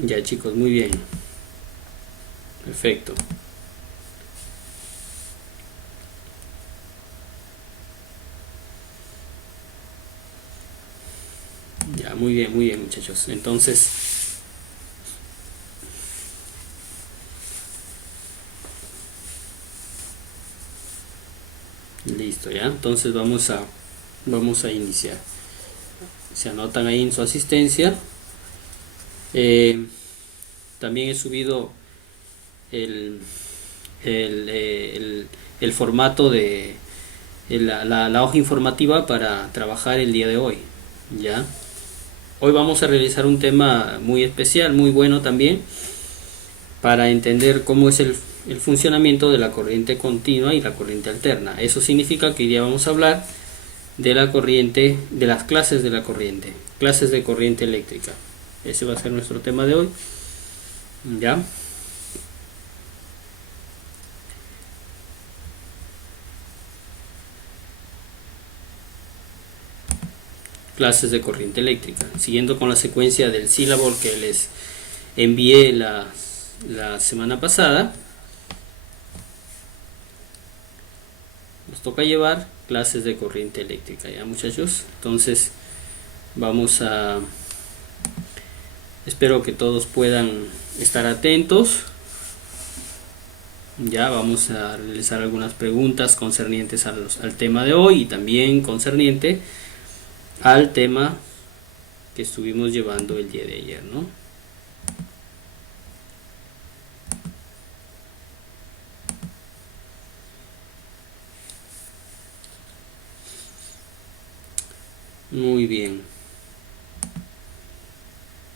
Ya chicos, muy bien. Perfecto. Ya, muy bien muchachos. Entonces, listo ya. Entonces vamos a iniciar. Se anotan ahí en su asistencia. Eh, También he subido el, el formato de la hoja informativa para trabajar el día de hoy. ¿Ya? Hoy vamos a realizar un tema muy especial, muy bueno también, para entender cómo es el funcionamiento de la corriente continua y la corriente alterna. Eso significa que hoy día vamos a hablar de la corriente, de las clases de la corriente, clases de corriente eléctrica. Ese va a ser nuestro tema de hoy. ¿Ya? Clases de corriente eléctrica. Siguiendo con la secuencia del sílabo que les envié la semana pasada, nos toca llevar clases de corriente eléctrica, ¿ya muchachos? Entonces vamos a... Espero que todos puedan estar atentos. Ya vamos a realizar algunas preguntas concernientes al tema de hoy y también concerniente al tema que estuvimos llevando el día de ayer, ¿no? Muy bien.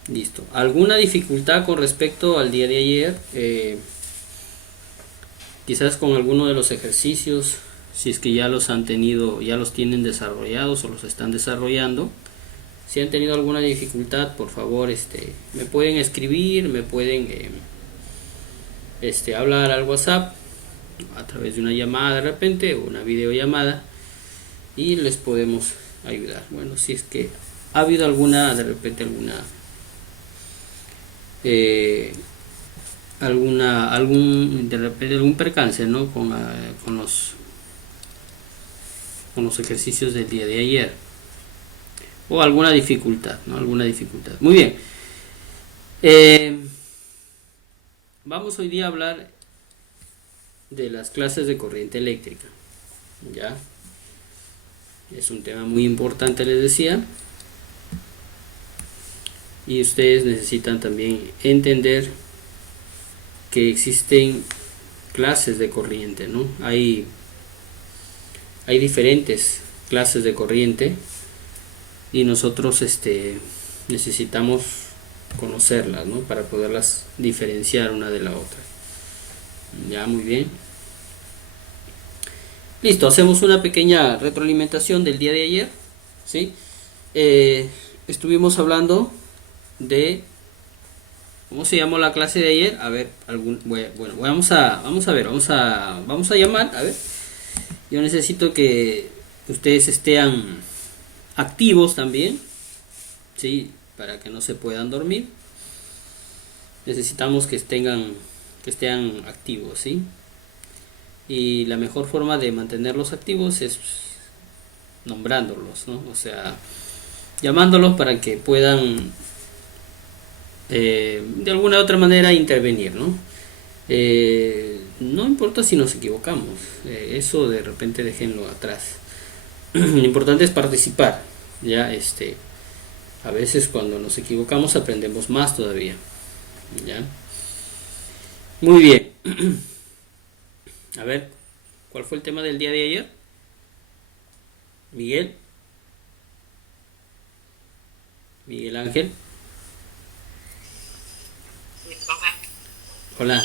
Listo. ¿Alguna dificultad con respecto al día de ayer? Quizás con alguno de los ejercicios, si es que ya los han tenido, ya los tienen desarrollados o los están desarrollando. Si han tenido alguna dificultad, por favor, me pueden escribir, me pueden hablar al WhatsApp a través de una llamada de repente o una videollamada y les podemos ayudar. Bueno, si es que ha habido alguna, de repente algún percance, ¿no? Con los ejercicios del día de ayer o alguna dificultad, ¿no? Alguna dificultad. Muy bien. Vamos hoy día a hablar de las clases de corriente eléctrica. ¿Ya? Es un tema muy importante, les decía. Y ustedes necesitan también entender que existen clases de corriente, ¿no? Hay diferentes clases de corriente y nosotros necesitamos conocerlas, ¿no? Para poderlas diferenciar una de la otra. Ya, muy bien. Listo, hacemos una pequeña retroalimentación del día de ayer, ¿sí? Estuvimos hablando de... ¿Cómo se llamó la clase de ayer? A ver, bueno, vamos a llamar, a ver. Yo necesito que ustedes estén activos también, ¿sí? Para que no se puedan dormir. Necesitamos que estén activos, ¿sí? Y la mejor forma de mantenerlos activos es nombrándolos, ¿no? O sea, llamándolos para que puedan de alguna u otra manera intervenir, ¿no? No importa si nos equivocamos, eso de repente déjenlo atrás. Lo importante es participar, ya a veces cuando nos equivocamos aprendemos más todavía, ya. Muy bien. A ver, ¿cuál fue el tema del día de ayer? Miguel Ángel. Hola.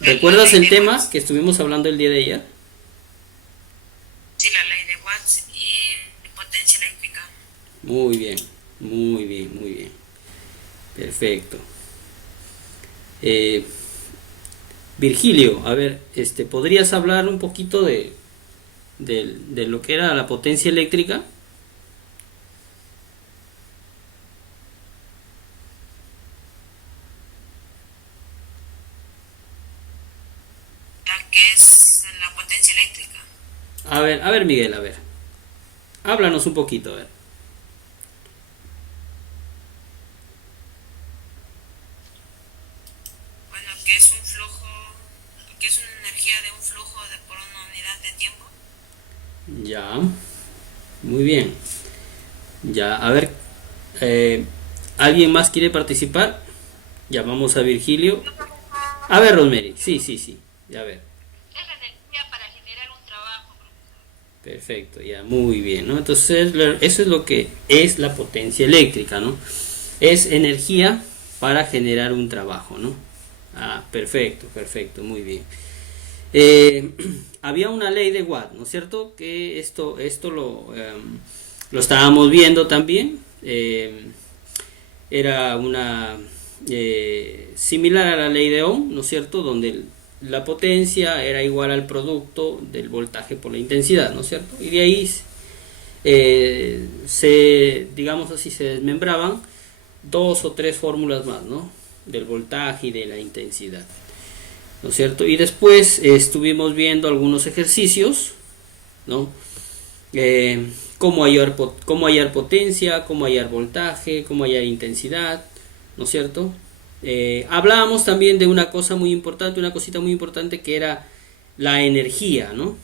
¿Recuerdas el tema que estuvimos hablando el día de ayer? Sí, la ley de Watts y potencia eléctrica. Muy bien, muy bien, muy bien. Perfecto. Eh, Virgilio, a ver, ¿podrías hablar un poquito de lo que era la potencia eléctrica? A ver Miguel, a ver. Háblanos un poquito, a ver. Bueno, ¿qué es un flujo? ¿Qué es una energía de un flujo por una unidad de tiempo? Ya, muy bien. Ya, a ver, eh, ¿alguien más quiere participar? Llamamos a Virgilio. A ver, Rosemary, sí, sí, sí. Ya, a ver. Es la energía para generar un trabajo, profesor. Perfecto, ya, muy bien, ¿no? Entonces, eso es lo que es la potencia eléctrica, ¿no? Es energía para generar un trabajo, ¿no? Ah, perfecto, perfecto, muy bien. Eh, Había una ley de Watt, ¿no es cierto? Que esto lo estábamos viendo también. Era una similar a la ley de Ohm, ¿no es cierto? Donde la potencia era igual al producto del voltaje por la intensidad, ¿no es cierto? Y de ahí digamos así, se desmembraban dos o tres fórmulas más, ¿no? Del voltaje y de la intensidad, ¿no es cierto? Y después estuvimos viendo algunos ejercicios, ¿no? Cómo hallar potencia, cómo hallar voltaje, cómo hallar intensidad, ¿no es cierto? Hablábamos también de una cosa muy importante, una cosita muy importante que era la energía, ¿no?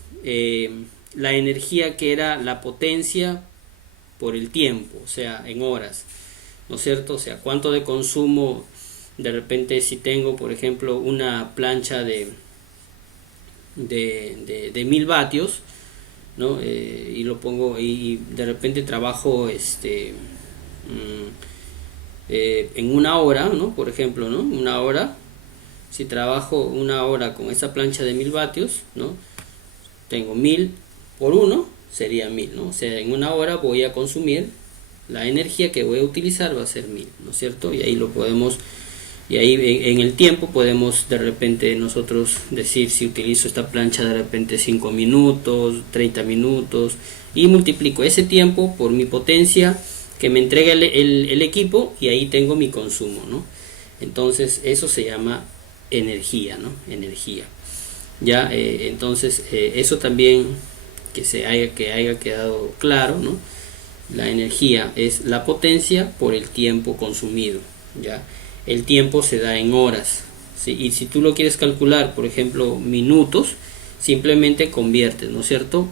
La energía que era la potencia por el tiempo, o sea, en horas, ¿no es cierto? O sea, cuánto de consumo de repente si tengo, por ejemplo, una plancha de 1000 vatios, ¿no? Y lo pongo y de repente trabajo en una hora, ¿no? Por ejemplo, ¿no? Una hora, si trabajo una hora con esa plancha de 1000 vatios, ¿no? Tengo 1000 por 1 sería 1000, ¿no? O sea, en una hora voy a consumir la energía que voy a utilizar va a ser 1000, ¿no es cierto? Y ahí lo podemos, y ahí en el tiempo podemos de repente nosotros decir si utilizo esta plancha de repente 5 minutos, 30 minutos y multiplico ese tiempo por mi potencia que me entrega el equipo y ahí tengo mi consumo, ¿no? Entonces eso se llama energía, ¿no? Energía. Ya, entonces eso también que haya quedado claro, ¿no? La energía es la potencia por el tiempo consumido, ¿ya? El tiempo se da en horas, ¿sí? Y si tú lo quieres calcular, por ejemplo, minutos, simplemente conviertes, ¿no es cierto?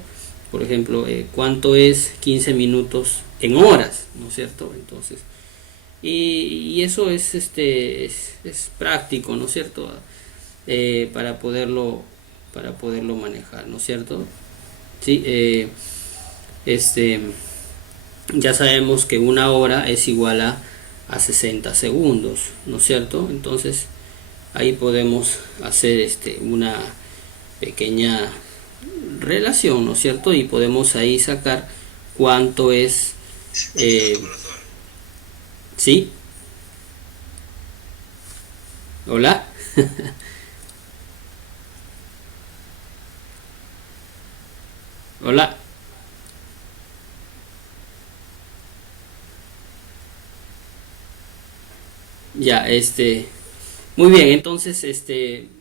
Por ejemplo, ¿cuánto es 15 minutos en horas? ¿No es cierto? Entonces, y eso es práctico, ¿no es cierto? Para poderlo manejar, ¿no es cierto? Sí, ya sabemos que una hora es igual a 60 segundos, ¿no es cierto? Entonces ahí podemos hacer una pequeña relación, ¿no es cierto? Y podemos ahí sacar cuánto es, ¿sí? ¿Hola? ¿Hola? Ya, muy bien, entonces,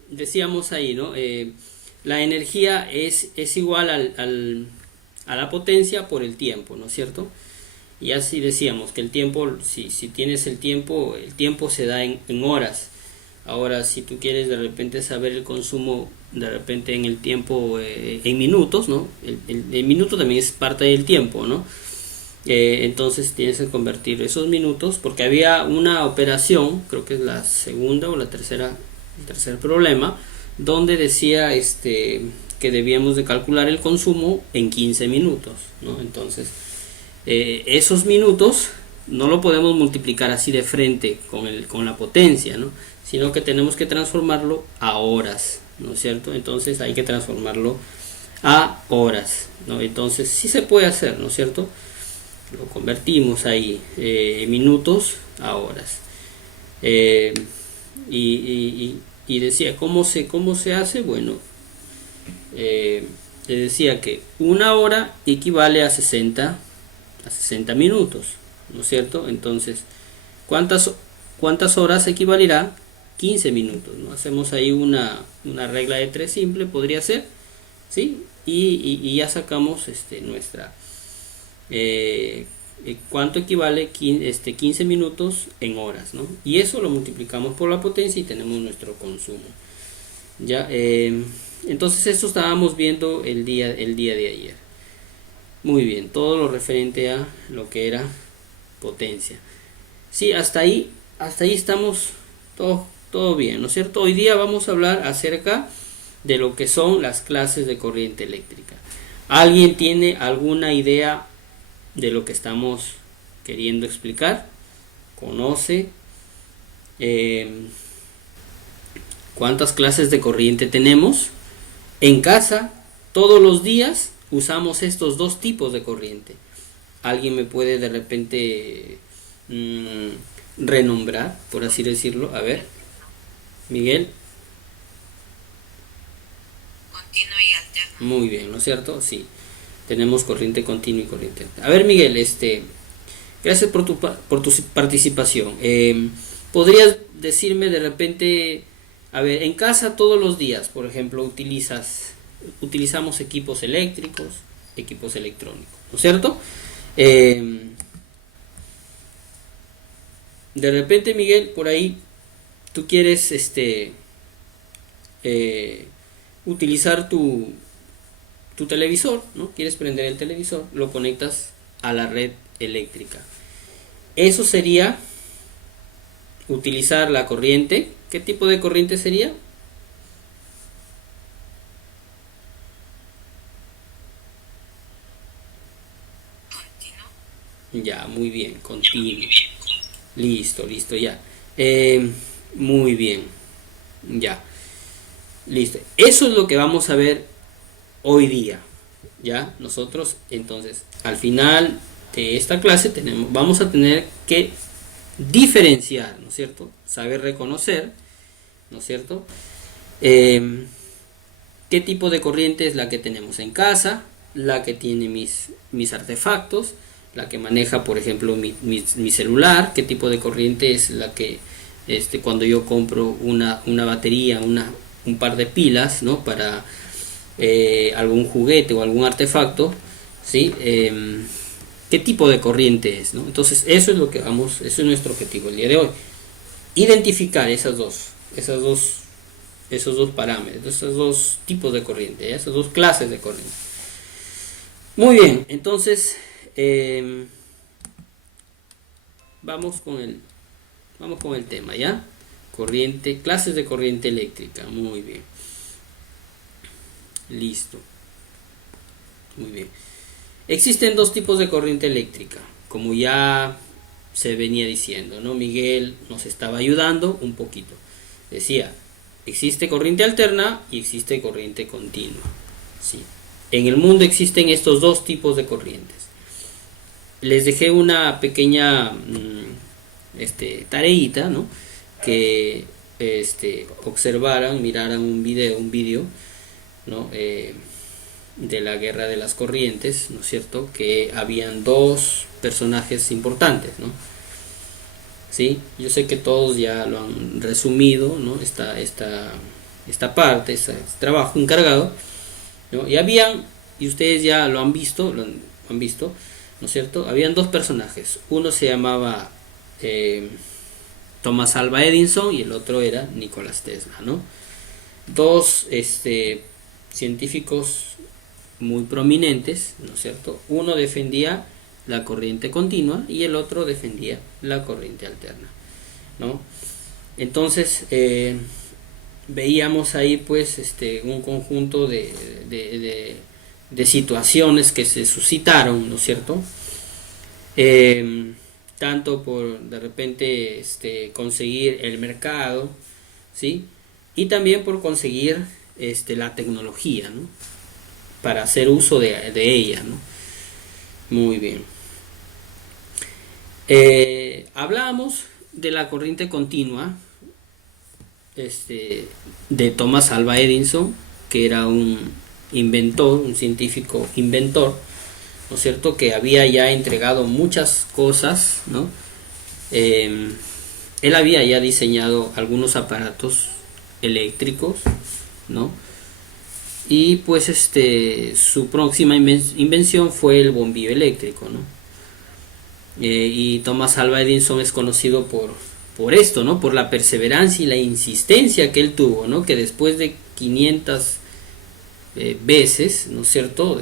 decíamos ahí, ¿no? La energía es igual a la potencia por el tiempo, ¿no es cierto? Y así decíamos que el tiempo, si tienes el tiempo se da en horas. Ahora, si tú quieres de repente saber el consumo, de repente en el tiempo, en minutos, ¿no? El minuto también es parte del tiempo, ¿no? Entonces tienes que convertir esos minutos porque había una operación, creo que es la segunda o la tercera, el tercer problema, donde decía que debíamos de calcular el consumo en 15 minutos, ¿no? Entonces esos minutos no lo podemos multiplicar así de frente con la potencia, ¿no? Sino que tenemos que transformarlo a horas, ¿no es cierto? Entonces hay que transformarlo a horas, ¿no? Entonces sí se puede hacer, ¿no es cierto? Lo convertimos ahí, minutos a horas. Y decía, ¿cómo se hace? Bueno, le decía que una hora equivale a 60 minutos, ¿no es cierto? Entonces, ¿cuántas horas equivalirá? 15 minutos, ¿no? Hacemos ahí una regla de 3 simple, podría ser ¿sí? Y ya sacamos nuestra cuánto equivale 15 minutos en horas, ¿no? Y eso lo multiplicamos por la potencia y tenemos nuestro consumo. Ya, entonces esto estábamos viendo el día de ayer. Muy bien, todo lo referente a lo que era potencia. Sí, hasta ahí estamos todo bien, ¿no es cierto? Hoy día vamos a hablar acerca de lo que son las clases de corriente eléctrica. ¿Alguien tiene alguna idea de lo que estamos queriendo explicar? ¿Conoce cuántas clases de corriente tenemos? En casa, todos los días usamos estos dos tipos de corriente. ¿Alguien me puede de repente renombrar, por así decirlo? A ver, Miguel. Continua y alterna. Muy bien, ¿no es cierto? Sí, tenemos corriente continua y corriente alterna. A ver, Miguel, gracias por tu participación. ¿Podrías decirme de repente, a ver, en casa todos los días, por ejemplo, utilizamos equipos eléctricos, equipos electrónicos, ¿no es cierto? De repente, Miguel, por ahí tú quieres utilizar tu televisor, ¿no? Quieres prender el televisor, lo conectas a la red eléctrica. Eso sería utilizar la corriente. ¿Qué tipo de corriente sería? Continuo. Ya, muy bien, continuo. Listo, ya. Muy bien, ya. Listo. Eso es lo que vamos a ver hoy día. Ya, nosotros entonces al final de esta clase vamos a tener que diferenciar, ¿no es cierto? Saber reconocer, ¿no es cierto? ¿Qué tipo de corriente es la que tenemos en casa? La que tiene mis artefactos, la que maneja, por ejemplo, mi celular. ¿Qué tipo de corriente es la que cuando yo compro una batería, un par de pilas, ¿no? Para algún juguete o algún artefacto, ¿sí? ¿Qué tipo de corriente es, ¿no? Entonces eso es eso es nuestro objetivo el día de hoy. Identificar esos dos parámetros, esos dos tipos de corriente, esas dos clases de corriente. Muy bien, entonces vamos con el tema, ¿ya? Clases de corriente eléctrica. Muy bien. Listo. Muy bien. Existen dos tipos de corriente eléctrica, como ya se venía diciendo, ¿no? Miguel nos estaba ayudando un poquito. Decía, existe corriente alterna y existe corriente continua. Sí. En el mundo existen estos dos tipos de corrientes. Les dejé una pequeña tareita, ¿no? Que miraran un video, ¿no? De la guerra de las corrientes, ¿no es cierto? Que habían dos personajes importantes, ¿no? Sí, yo sé que todos ya lo han resumido, ¿no? Esta parte, este trabajo encargado, ¿no? Y ustedes ya lo han visto, ¿no es cierto? Habían dos personajes, uno se llamaba Thomas Alva Edison y el otro era Nicolás Tesla, ¿no? Dos científicos muy prominentes, ¿no es cierto? Uno defendía la corriente continua y el otro defendía la corriente alterna, ¿no? Entonces veíamos ahí pues un conjunto de situaciones que se suscitaron, ¿no es cierto? Tanto por de repente conseguir el mercado, ¿sí? Y también por conseguir la tecnología, ¿no? Para hacer uso de ella, ¿no? Muy bien. Hablábamos de la corriente continua de Thomas Alva Edison, que era un científico inventor, ¿no es cierto? Que había ya entregado muchas cosas, ¿no? Él había ya diseñado algunos aparatos eléctricos, ¿no? y pues su próxima invención fue el bombillo eléctrico, ¿no? Y Thomas Alva Edison es conocido por esto, ¿no? Por la perseverancia y la insistencia que él tuvo, ¿no? Que después de 500 veces, ¿no es cierto?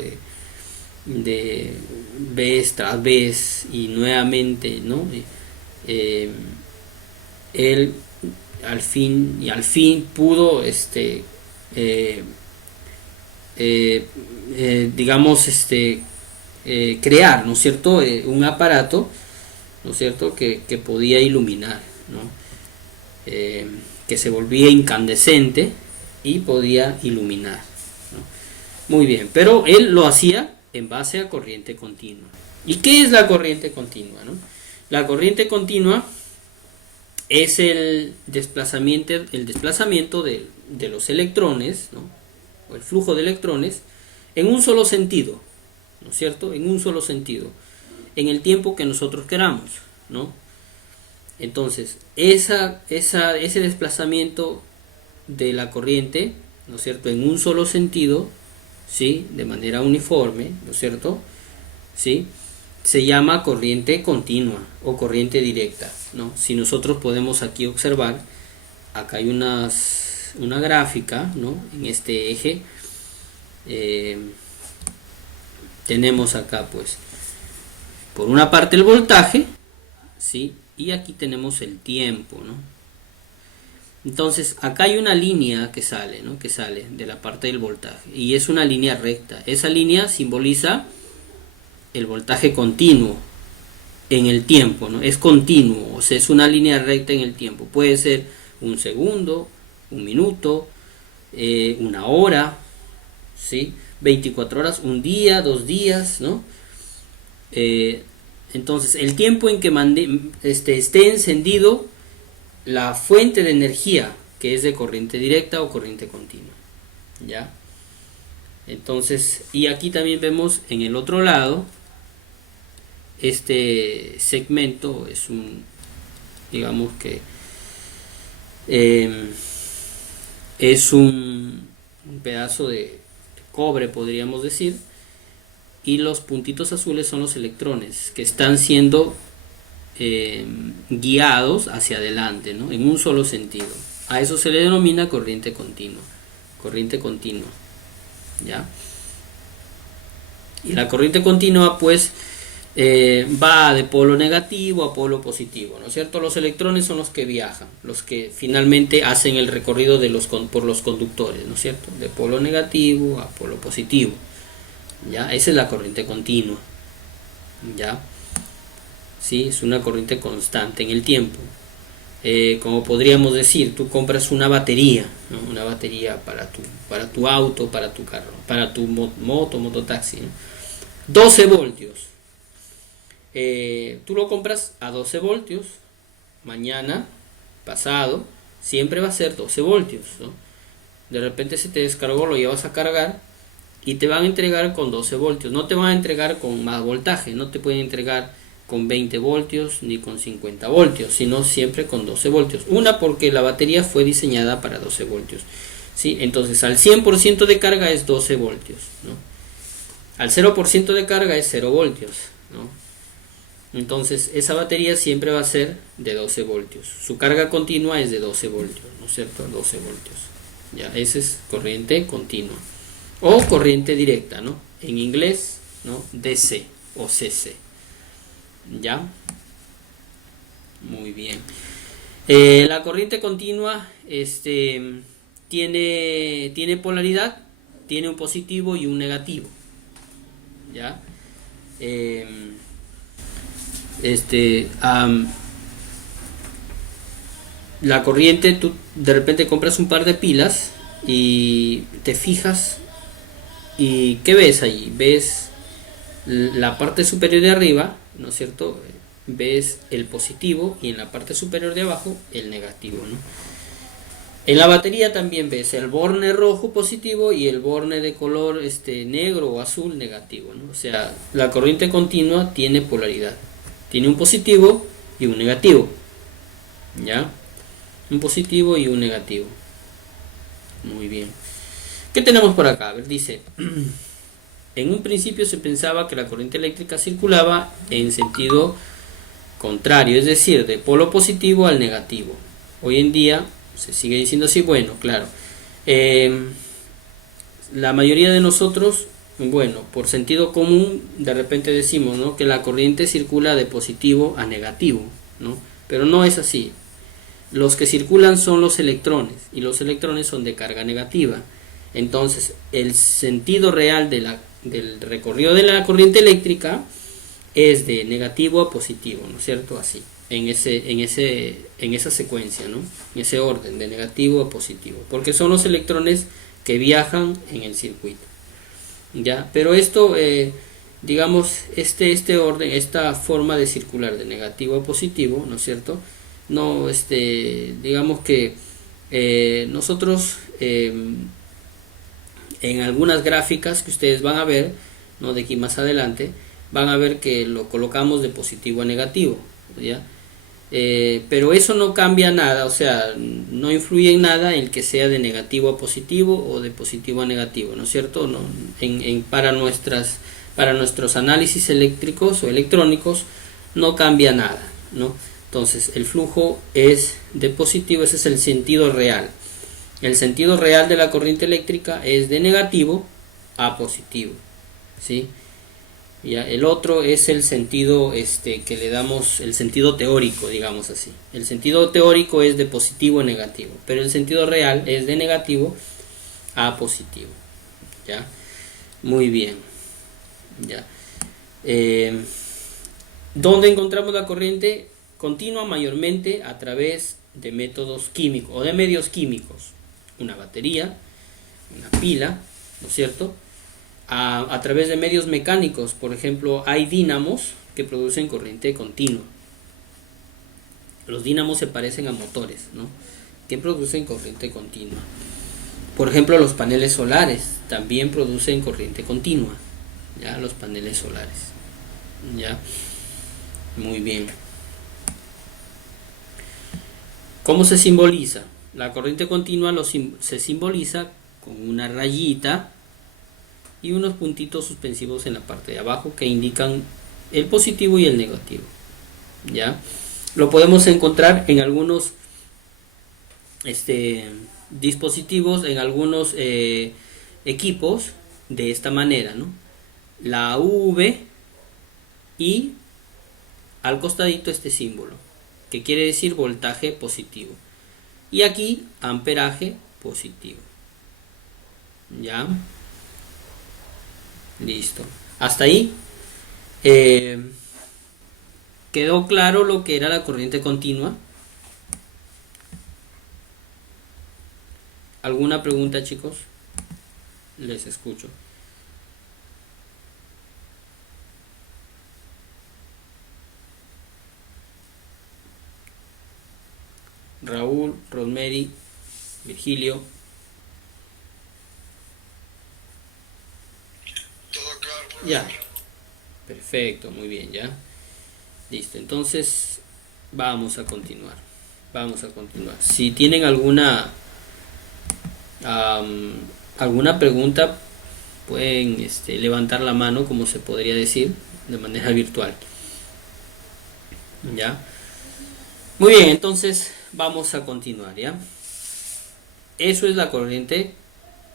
De vez tras vez y nuevamente, ¿no? Él al fin pudo digamos crear, ¿no es cierto? Un aparato, ¿no es cierto? Que podía iluminar, ¿no? Que se volvía incandescente y podía iluminar, ¿no? Muy bien, pero él lo hacía en base a corriente continua. ¿Y qué es la corriente continua, no? La corriente continua es el desplazamiento de los electrones, ¿no? O el flujo de electrones en un solo sentido, ¿no es cierto? En un solo sentido, en el tiempo que nosotros queramos, ¿no? Entonces, ese desplazamiento de la corriente, ¿no es cierto? En un solo sentido, ¿sí? De manera uniforme, ¿no es cierto? ¿Sí? Se llama corriente continua o corriente directa, ¿no? Si nosotros podemos aquí observar, acá hay una gráfica, ¿no? En este eje tenemos acá pues por una parte el voltaje, ¿sí? Y aquí tenemos el tiempo, ¿no? Entonces acá hay una línea que sale, ¿no? Que sale de la parte del voltaje y es una línea recta. Esa línea simboliza el voltaje continuo en el tiempo, ¿no? Es continuo, o sea, es una línea recta en el tiempo. Puede ser un segundo, un minuto, una hora, ¿sí? 24 horas, un día, 2 días, ¿no? Entonces, el tiempo en que esté encendido la fuente de energía, que es de corriente directa o corriente continua, ¿ya? Entonces, y aquí también vemos en el otro lado, este segmento es digamos que es un pedazo de cobre, podríamos decir, y los puntitos azules son los electrones que están siendo guiados hacia adelante, ¿no? En un solo sentido. A eso se le denomina corriente continua, ¿ya? Y la corriente continua pues va de polo negativo a polo positivo, ¿no es cierto? Los electrones son los que viajan, los que finalmente hacen el recorrido por los conductores, ¿no es cierto? De polo negativo a polo positivo, ¿ya? Esa es la corriente continua, ¿ya? Sí, es una corriente constante en el tiempo. Como podríamos decir, tú compras una batería, ¿no? Una batería para tu auto, para tu carro, para tu mototaxi, ¿no? 12 voltios. Tú lo compras a 12 voltios, mañana, pasado, siempre va a ser 12 voltios, ¿no? De repente se te descargó, lo llevas a cargar y te van a entregar con 12 voltios. No te van a entregar con más voltaje, no te pueden entregar con 20 voltios ni con 50 voltios, sino siempre con 12 voltios. Una, porque la batería fue diseñada para 12 voltios, ¿sí? Entonces al 100% de carga es 12 voltios, ¿no? Al 0% de carga es 0 voltios, ¿no? Entonces esa batería siempre va a ser de 12 voltios. Su carga continua es de 12 voltios, ¿no es cierto? 12 voltios. Ya, esa es corriente continua. O corriente directa, ¿no? En inglés, ¿no? DC o CC. ¿Ya? Muy bien. La corriente continua tiene polaridad, tiene un positivo y un negativo. ¿Ya? La corriente, tú de repente compras un par de pilas y te fijas y ¿qué ves allí? Ves la parte superior de arriba, ¿no es cierto? Ves el positivo y en la parte superior de abajo el negativo, ¿no? En la batería también ves el borne rojo positivo y el borne de color negro o azul negativo, ¿no? O sea, la corriente continua tiene polaridad, tiene un positivo y un negativo, ¿ya? Un positivo y un negativo. Muy bien. ¿Qué tenemos por acá? A ver, dice, en un principio se pensaba que la corriente eléctrica circulaba en sentido contrario, es decir, de polo positivo al negativo. Hoy en día se sigue diciendo así, bueno, claro. La mayoría de nosotros, bueno, por sentido común, de repente decimos, ¿no?, que la corriente circula de positivo a negativo, ¿no? Pero no es así. Los que circulan son los electrones y los electrones son de carga negativa. Entonces, el sentido real del recorrido de la corriente eléctrica es de negativo a positivo, ¿no es cierto? Así, en esa secuencia, ¿no? En ese orden, de negativo a positivo, porque son los electrones que viajan en el circuito, ¿ya? Pero esto, digamos, este orden, esta forma de circular de negativo a positivo, ¿no es cierto? No, digamos que nosotros en algunas gráficas que ustedes van a ver, ¿no?, de aquí más adelante, van a ver que lo colocamos de positivo a negativo, ¿ya? Pero eso no cambia nada, o sea, no influye en nada el que sea de negativo a positivo o de positivo a negativo, ¿no es cierto? No, para nuestros análisis eléctricos o electrónicos no cambia nada, ¿no? Entonces el flujo es de positivo, ese es el sentido real. El sentido real de la corriente eléctrica es de negativo a positivo, ¿sí? Ya, el otro es el sentido que le damos, el sentido teórico, digamos así. El sentido teórico es de positivo a negativo, pero el sentido real es de negativo a positivo, ¿ya? Muy bien, ¿ya? ¿Dónde encontramos la corriente continua? Mayormente a través de métodos químicos o de medios químicos. Una batería, una pila, ¿no es cierto? A través de medios mecánicos, por ejemplo, hay dínamos que producen corriente continua. Los dínamos se parecen a motores, ¿no?, que producen corriente continua. Por ejemplo, los paneles solares también producen corriente continua, ya, los paneles solares, ya. Muy bien. ¿Cómo se simboliza? La corriente continua se simboliza con una rayita y unos puntitos suspensivos en la parte de abajo que indican el positivo y el negativo, ¿ya? Lo podemos encontrar en algunos dispositivos, en algunos equipos de esta manera, ¿no? La V y al costadito este símbolo, que quiere decir voltaje positivo, y aquí amperaje positivo, ¿ya? Listo. Hasta ahí quedó claro lo que era la corriente continua. ¿Alguna pregunta, chicos? Les escucho. Raúl, Rosemary, Virgilio. Todo claro. Ya. Perfecto, muy bien, ya. Listo, entonces vamos a continuar. Si tienen alguna pregunta, pueden levantar la mano, como se podría decir, de manera virtual. ¿Ya? Muy bien, entonces vamos a continuar, ¿ya? Eso es la corriente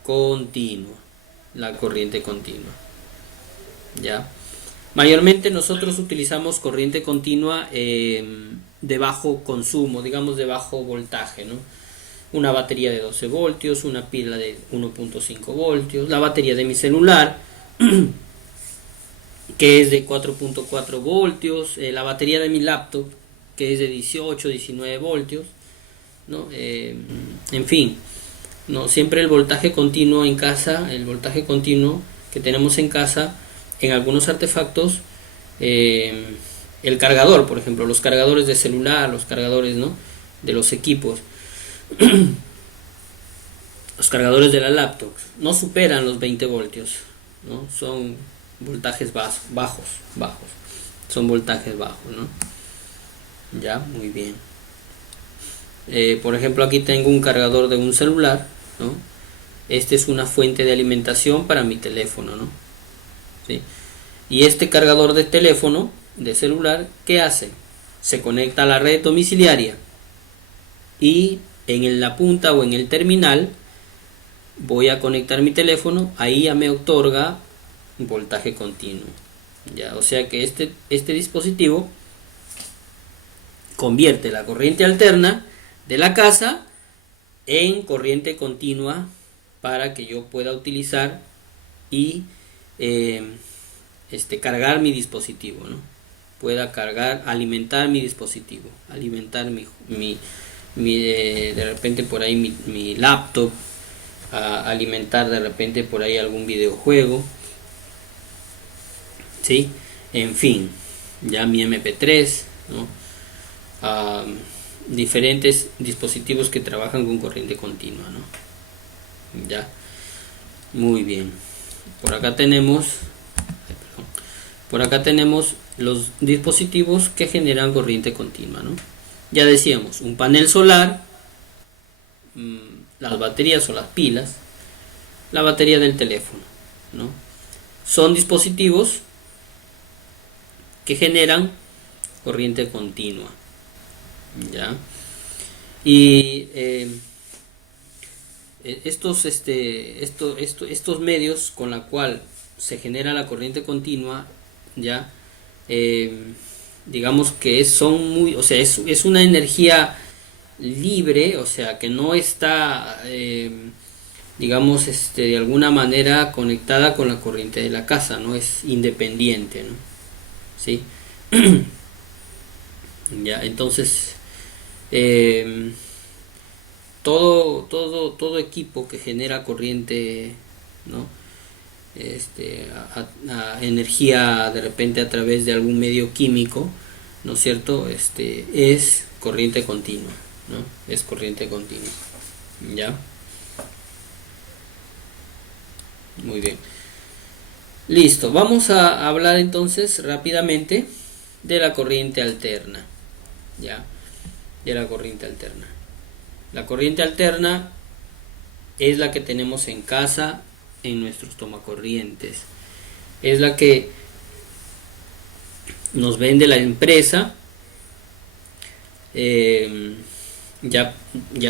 continua. La corriente continua, ¿ya? Mayormente nosotros utilizamos corriente continua de bajo consumo, digamos de bajo voltaje, ¿no? Una batería de 12 voltios, una pila de 1.5 voltios, la batería de mi celular, que es de 4.4 voltios, la batería de mi laptop, que es de 18, 19 voltios, ¿no? En fin, ¿no? Siempre el voltaje continuo en casa, el voltaje continuo que tenemos en casa, en algunos artefactos, el cargador, por ejemplo, los cargadores de celular, los cargadores, ¿no?, de los equipos, los cargadores de la laptop, no superan los 20 voltios, ¿no? Son voltajes bajos, son voltajes bajos, ¿no? Ya, muy bien. Por ejemplo, aquí tengo un cargador de un celular, ¿no? esta es una fuente de alimentación para mi teléfono, ¿no? ¿Sí? Y este cargador de teléfono, de celular, ¿qué hace? Se conecta a la red domiciliaria y en la punta o en el terminal voy a conectar mi teléfono, ahí ya me otorga voltaje continuo. Ya, o sea que este dispositivo convierte la corriente alterna de la casa en corriente continua para que yo pueda utilizar y cargar mi dispositivo, ¿no? Pueda cargar, alimentar mi dispositivo, alimentar de repente por ahí mi laptop, alimentar de repente por ahí algún videojuego, ¿sí? En fin, ya mi MP3, ¿no? Diferentes dispositivos que trabajan con corriente continua, ¿no? Ya, muy bien. Por acá tenemos los dispositivos que generan corriente continua, ¿no? Ya decíamos, un panel solar, las baterías o las pilas, la batería del teléfono, ¿no? Son dispositivos que generan corriente continua, ¿ya? Y estos medios con la cual se genera la corriente continua, ya digamos que son muy, o sea, es una energía libre, o sea, que no está digamos de alguna manera conectada con la corriente de la casa, no es independiente, ¿no? ¿Sí? Ya, entonces todo equipo que genera corriente, ¿no? Energía de repente a través de algún medio químico, ¿no es cierto? Es corriente continua, ¿no? Es corriente continua. ¿Ya? Muy bien. Listo, vamos a hablar entonces rápidamente de la corriente alterna. ¿Ya? De la corriente alterna. La corriente alterna es la que tenemos en casa, en nuestros tomacorrientes. Es la que nos vende la empresa, ya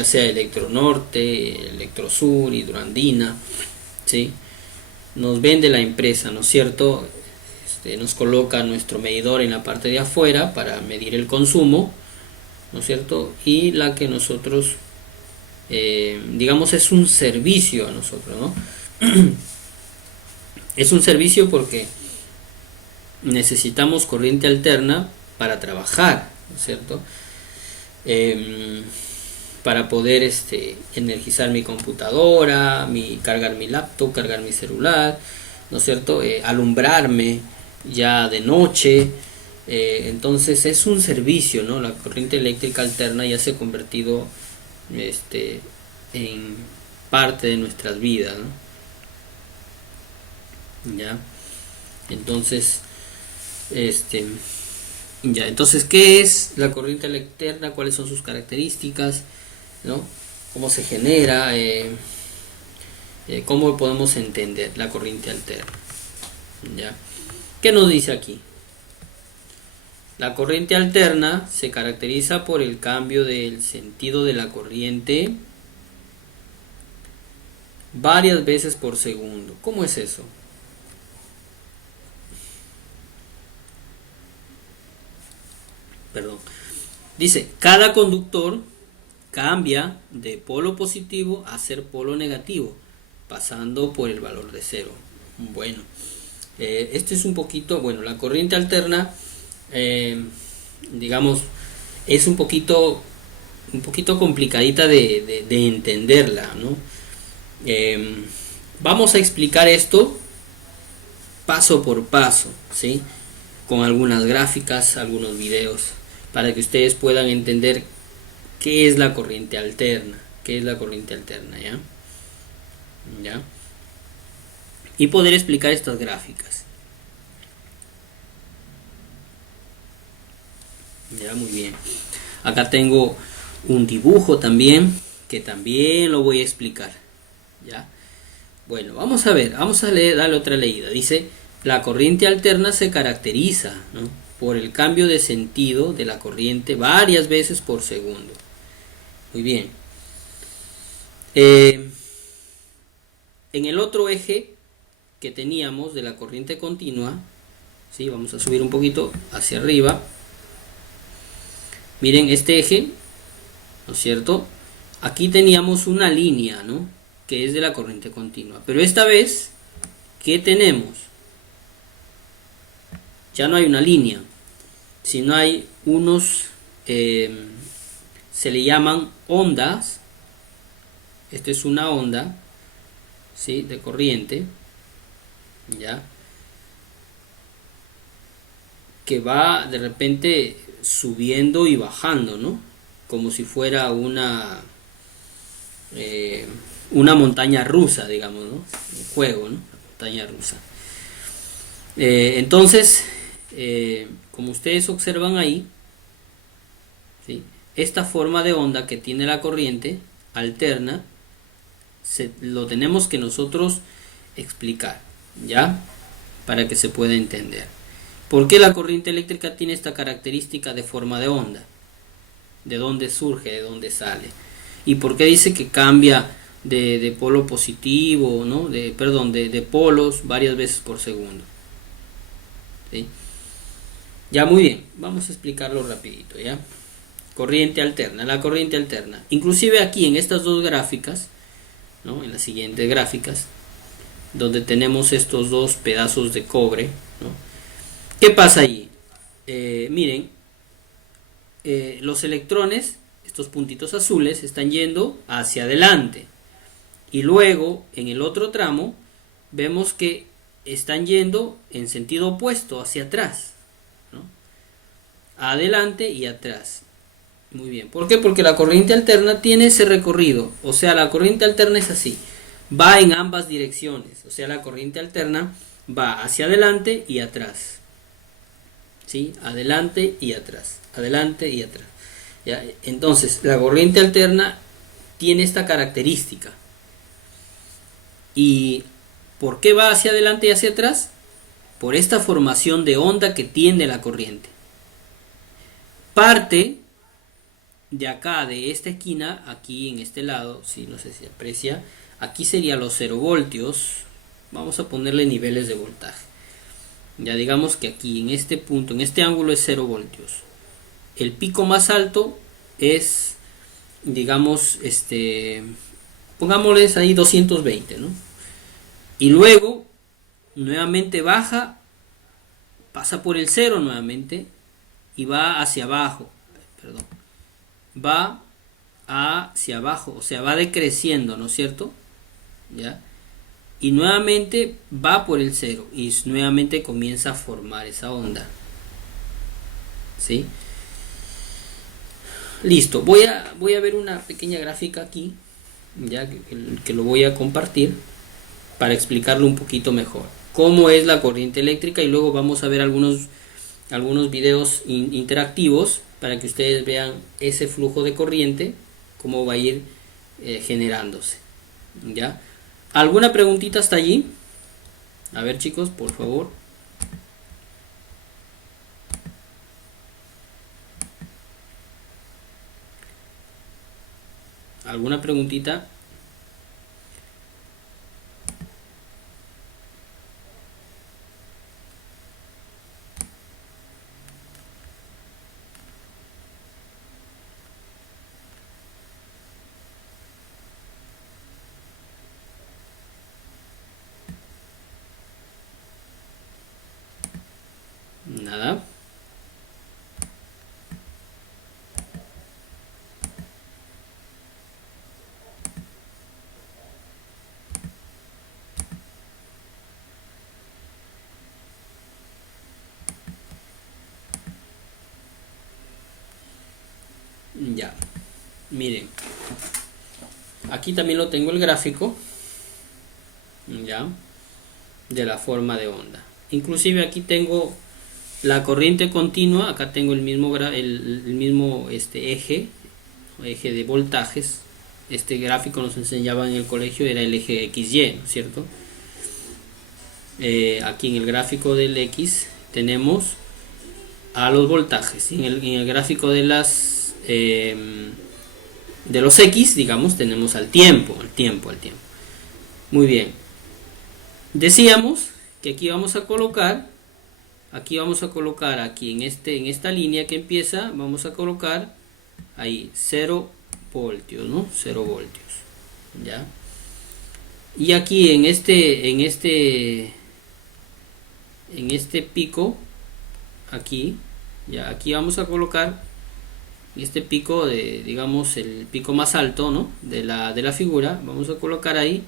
sea Electronorte, Electrosur, Hidroandina, ¿sí? Nos vende la empresa, ¿no es cierto? Nos coloca nuestro medidor en la parte de afuera para medir el consumo, ¿no es cierto? Y la que nosotros, digamos, es un servicio a nosotros, ¿no? Es un servicio porque necesitamos corriente alterna para trabajar, ¿no es cierto? Para poder energizar mi computadora, cargar mi laptop, cargar mi celular, ¿no es cierto? Alumbrarme ya de noche. Entonces es un servicio, ¿no? La corriente eléctrica alterna ya se ha convertido en parte de nuestras vidas, ¿no? Ya, entonces entonces, ¿qué es la corriente alterna? ¿Cuáles son sus características? ¿No? ¿Cómo se genera? ¿Cómo podemos entender la corriente alterna? ¿Ya? ¿Qué nos dice aquí? La corriente alterna se caracteriza por el cambio del sentido de la corriente varias veces por segundo. ¿Cómo es eso? Perdón. Dice, cada conductor cambia de polo positivo a ser polo negativo, pasando por el valor de cero. Bueno, esto es un poquito, bueno, la corriente alterna, digamos, es un poquito complicadita de entenderla, ¿no? Vamos a explicar esto paso por paso, ¿sí? Con algunas gráficas, algunos videos, para que ustedes puedan entender qué es la corriente alterna, ¿ya? ¿Ya? Y poder explicar estas gráficas. Ya, muy bien. Acá tengo un dibujo también, que también lo voy a explicar, ¿ya? Bueno, vamos a ver, vamos a leer, darle otra leída. Dice, la corriente alterna se caracteriza, ¿no?, por el cambio de sentido de la corriente varias veces por segundo. Muy bien. En el otro eje que teníamos de la corriente continua, ¿sí?, vamos a subir un poquito hacia arriba. Miren este eje, ¿no es cierto? Aquí teníamos una línea, ¿no?, que es de la corriente continua. Pero esta vez, ¿qué tenemos? Ya no hay una línea, sino hay unos, se le llaman ondas. Esta es una onda, ¿sí?, de corriente, ¿ya?, que va de repente subiendo y bajando, ¿no?, como si fuera una montaña rusa, digamos, ¿no?, un juego, ¿no?, una montaña rusa. Entonces, como ustedes observan ahí, ¿sí?, esta forma de onda que tiene la corriente alterna, lo tenemos que nosotros explicar, ¿ya?, para que se pueda entender. ¿Por qué la corriente eléctrica tiene esta característica de forma de onda? ¿De dónde surge? ¿De dónde sale? ¿Y por qué dice que cambia de polo positivo, ¿no?, de polos varias veces por segundo? ¿Sí? Ya, muy bien, vamos a explicarlo rapidito, ¿ya? Corriente alterna, la corriente alterna. Inclusive aquí en estas dos gráficas, ¿no?, en las siguientes gráficas, donde tenemos estos dos pedazos de cobre, ¿no?, ¿qué pasa ahí? Miren, los electrones, estos puntitos azules, están yendo hacia adelante. Y luego, en el otro tramo, vemos que están yendo en sentido opuesto, hacia atrás, ¿no?, adelante y atrás. Muy bien. ¿Por qué? Porque la corriente alterna tiene ese recorrido. O sea, la corriente alterna es así. Va en ambas direcciones. O sea, la corriente alterna va hacia adelante y atrás. ¿Sí? Adelante y atrás. Adelante y atrás. ¿Ya? Entonces, la corriente alterna tiene esta característica. ¿Y por qué va hacia adelante y hacia atrás? Por esta formación de onda que tiene la corriente. Parte de acá, de esta esquina, aquí en este lado, si no sé si aprecia, aquí sería los 0 voltios. Vamos a ponerle niveles de voltaje. Ya digamos que aquí en este punto, en este ángulo es 0 voltios. El pico más alto es, digamos, pongámosles ahí 220, ¿no? Y luego nuevamente baja, pasa por el 0 nuevamente y va hacia abajo, perdón, va hacia abajo, o sea, va decreciendo, ¿no es cierto? ¿Ya? Y nuevamente va por el 0 y nuevamente comienza a formar esa onda. ¿Sí? Listo, voy a ver una pequeña gráfica aquí, ya que lo voy a compartir para explicarlo un poquito mejor. Cómo es la corriente eléctrica, y luego vamos a ver algunos videos interactivos para que ustedes vean ese flujo de corriente, cómo va a ir generándose. ¿Ya? ¿Alguna preguntita hasta allí? A ver, chicos, por favor. ¿Alguna preguntita? Nada. Ya, miren, aquí también lo tengo el gráfico, ya, de la forma de onda. Inclusive aquí tengo la corriente continua, acá tengo el mismo eje de voltajes, este gráfico nos enseñaba en el colegio, era el eje XY, ¿no es cierto? Aquí en el gráfico del X tenemos a los voltajes, en el gráfico de las de los X, digamos, tenemos al tiempo. Muy bien. Decíamos que aquí vamos a colocar aquí en esta línea que empieza, vamos a colocar ahí 0 voltios, ¿no? 0 voltios. ¿Ya? Y aquí en este pico, aquí vamos a colocar este pico digamos, el pico más alto, ¿no? de la figura, vamos a colocar ahí,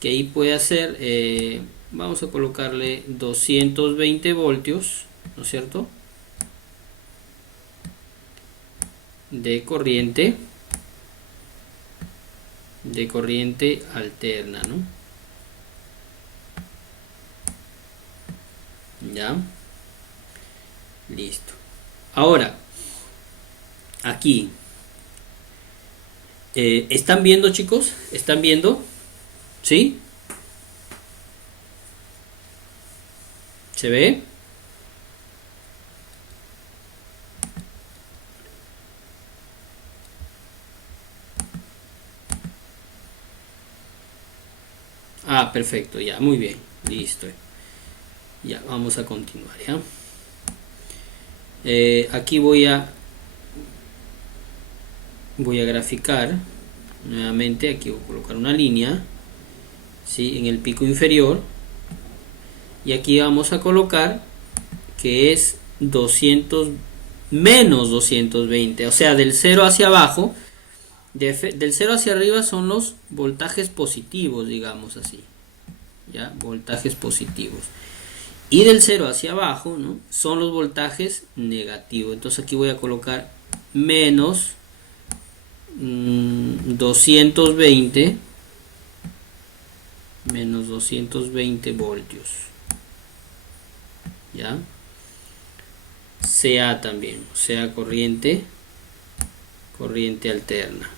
que ahí puede ser, vamos a colocarle 220 voltios, ¿no es cierto? De corriente alterna, ¿no? Ya, listo. Ahora, aquí, ¿están viendo, chicos? ¿Están viendo? ¿Sí? ¿Se ve? Ah, perfecto, ya, muy bien, listo. Ya, vamos a continuar, ¿ya? Aquí voy a graficar nuevamente. Aquí voy a colocar una línea, ¿sí? En el pico inferior, y aquí vamos a colocar que es 200 menos 220, o sea, del 0 hacia abajo, del 0 hacia arriba son los voltajes positivos, digamos así, ya, voltajes positivos, y del 0 hacia abajo, ¿no? Son los voltajes negativos. Entonces aquí voy a colocar menos 220 voltios, ya, CA también, o sea, corriente alterna,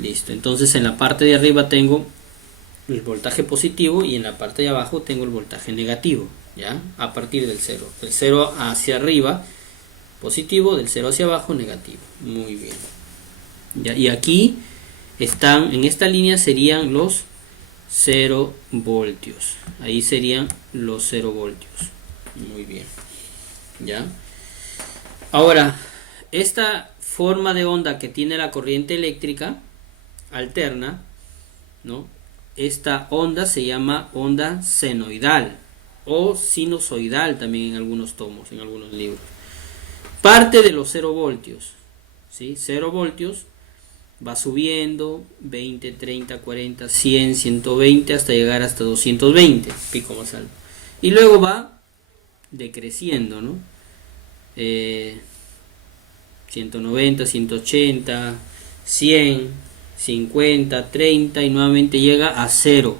listo. Entonces en la parte de arriba tengo el voltaje positivo y en la parte de abajo tengo el voltaje negativo, ya, a partir del 0 hacia arriba positivo, del 0 hacia abajo negativo. Muy bien, ya, y aquí están, en esta línea serían los 0 voltios, ahí serían los 0 voltios. Muy bien, ya. Ahora, esta forma de onda que tiene la corriente eléctrica alterna, ¿no? Esta onda se llama onda senoidal o sinusoidal también en algunos tomos, en algunos libros. Parte de los 0 voltios, ¿sí? 0 voltios va subiendo 20, 30, 40, 100, 120 hasta llegar hasta 220, pico más alto. Y luego va decreciendo, ¿no? 190, 180, 100, 50, 30 y nuevamente llega a 0.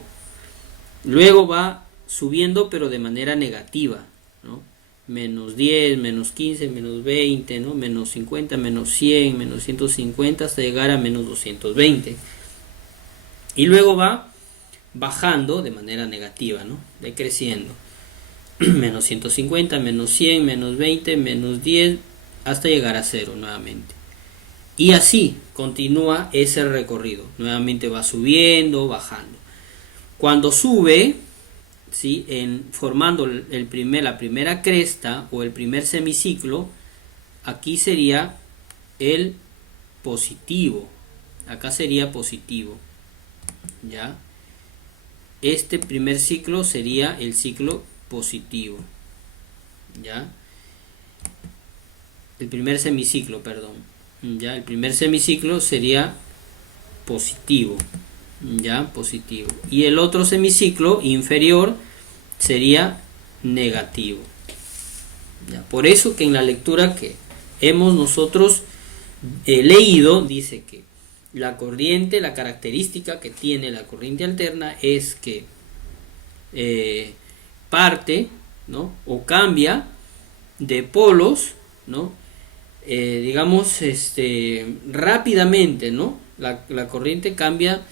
Luego va subiendo pero de manera negativa, ¿no? Menos 10, menos 15, menos 20, ¿no? Menos 50, menos 100, menos 150 hasta llegar a menos 220. Y luego va bajando de manera negativa, ¿no? Decreciendo. Menos 150, menos 100, menos 20, menos 10 hasta llegar a 0 nuevamente. Y así continúa ese recorrido. Nuevamente va subiendo, bajando. Cuando sube, ¿sí? Formando la primera cresta o el primer semiciclo, aquí sería el positivo. Acá sería positivo, ¿ya? Este primer ciclo sería el ciclo positivo, ¿ya? El primer semiciclo, perdón. Ya, el primer semiciclo sería positivo, ya, positivo. Y el otro semiciclo inferior sería negativo. Ya, por eso que en la lectura que hemos nosotros leído, dice que la corriente, la característica que tiene la corriente alterna es que parte, ¿no? O cambia de polos, ¿no? digamos, rápidamente, ¿no? La corriente cambia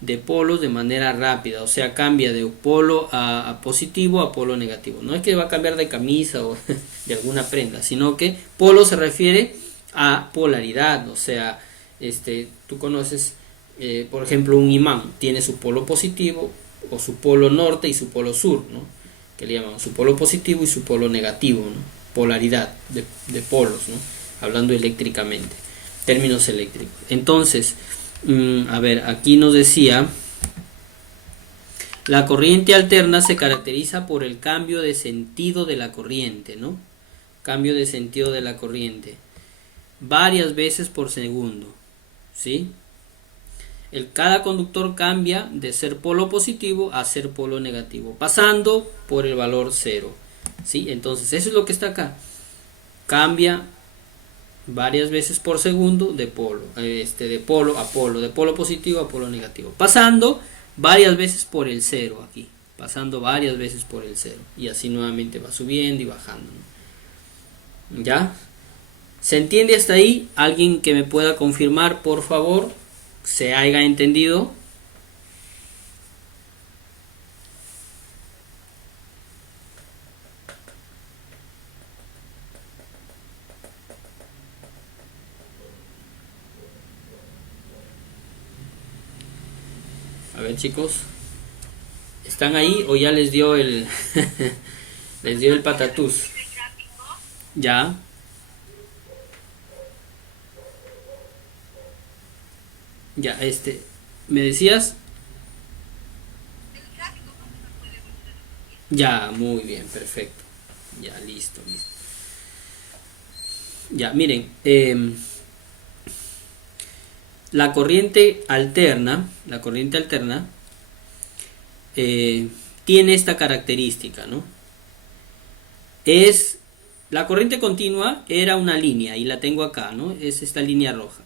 de polos de manera rápida, o sea, cambia de polo a positivo a polo negativo. No es que va a cambiar de camisa o de alguna prenda, sino que polo se refiere a polaridad, o sea, tú conoces, por ejemplo, un imán tiene su polo positivo o su polo norte y su polo sur, ¿no? Que le llaman su polo positivo y su polo negativo, ¿no? Polaridad de polos, ¿no? Hablando eléctricamente, términos eléctricos. Entonces, a ver, aquí nos decía, la corriente alterna se caracteriza por el cambio de sentido de la corriente, ¿no? Cambio de sentido de la corriente varias veces por segundo, ¿sí? Cada conductor cambia de ser polo positivo a ser polo negativo, pasando por el valor 0, ¿sí? Entonces, eso es lo que está acá. Cambia varias veces por segundo de polo, de polo a polo, de polo positivo a polo negativo, pasando varias veces por el 0 aquí, pasando varias veces por el 0, y así nuevamente va subiendo y bajando, ¿no? ¿Ya? ¿Se entiende hasta ahí? ¿Alguien que me pueda confirmar, por favor, se haya entendido? A ver, chicos, ¿están ahí o ya les dio el les dio el patatús? Ya. Ya, ¿me decías? Ya, muy bien, perfecto. Ya, listo, listo. Ya, miren, la corriente alterna, tiene esta característica, ¿no? La corriente continua era una línea y la tengo acá, ¿no? Es esta línea roja.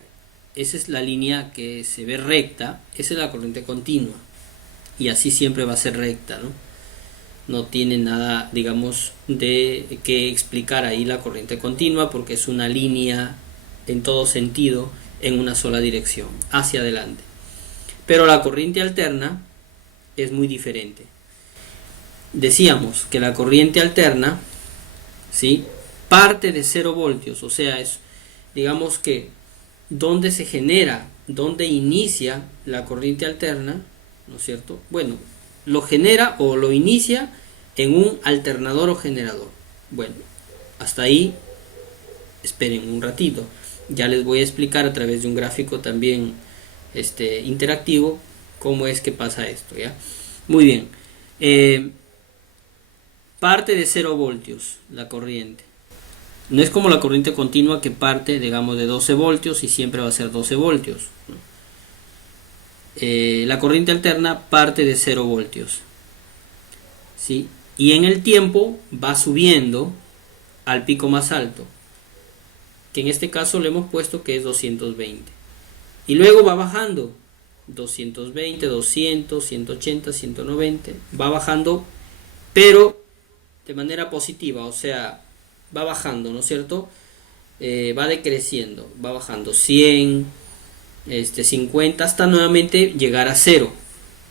Esa es la línea que se ve recta, esa es la corriente continua. Y así siempre va a ser recta, ¿no? No tiene nada, digamos, de que explicar ahí la corriente continua porque es una línea en todo sentido en una sola dirección, hacia adelante. Pero la corriente alterna es muy diferente. Decíamos que la corriente alterna, ¿sí?, parte de 0 voltios, o sea, es, digamos que donde se genera, donde inicia la corriente alterna, ¿no es cierto? Bueno, lo genera o lo inicia en un alternador o generador. Bueno, hasta ahí esperen un ratito. Ya les voy a explicar a través de un gráfico también interactivo cómo es que pasa esto, ¿ya? Muy bien. Parte de 0 voltios la corriente. No es como la corriente continua que parte, digamos, de 12 voltios y siempre va a ser 12 voltios. La corriente alterna parte de 0 voltios, ¿sí? Y en el tiempo va subiendo al pico más alto, que en este caso le hemos puesto que es 220. Y luego va bajando, 220, 200, 180, 190, va bajando, pero de manera positiva, o sea, va bajando, ¿no es cierto? Va decreciendo, va bajando 100, 50, hasta nuevamente llegar a 0.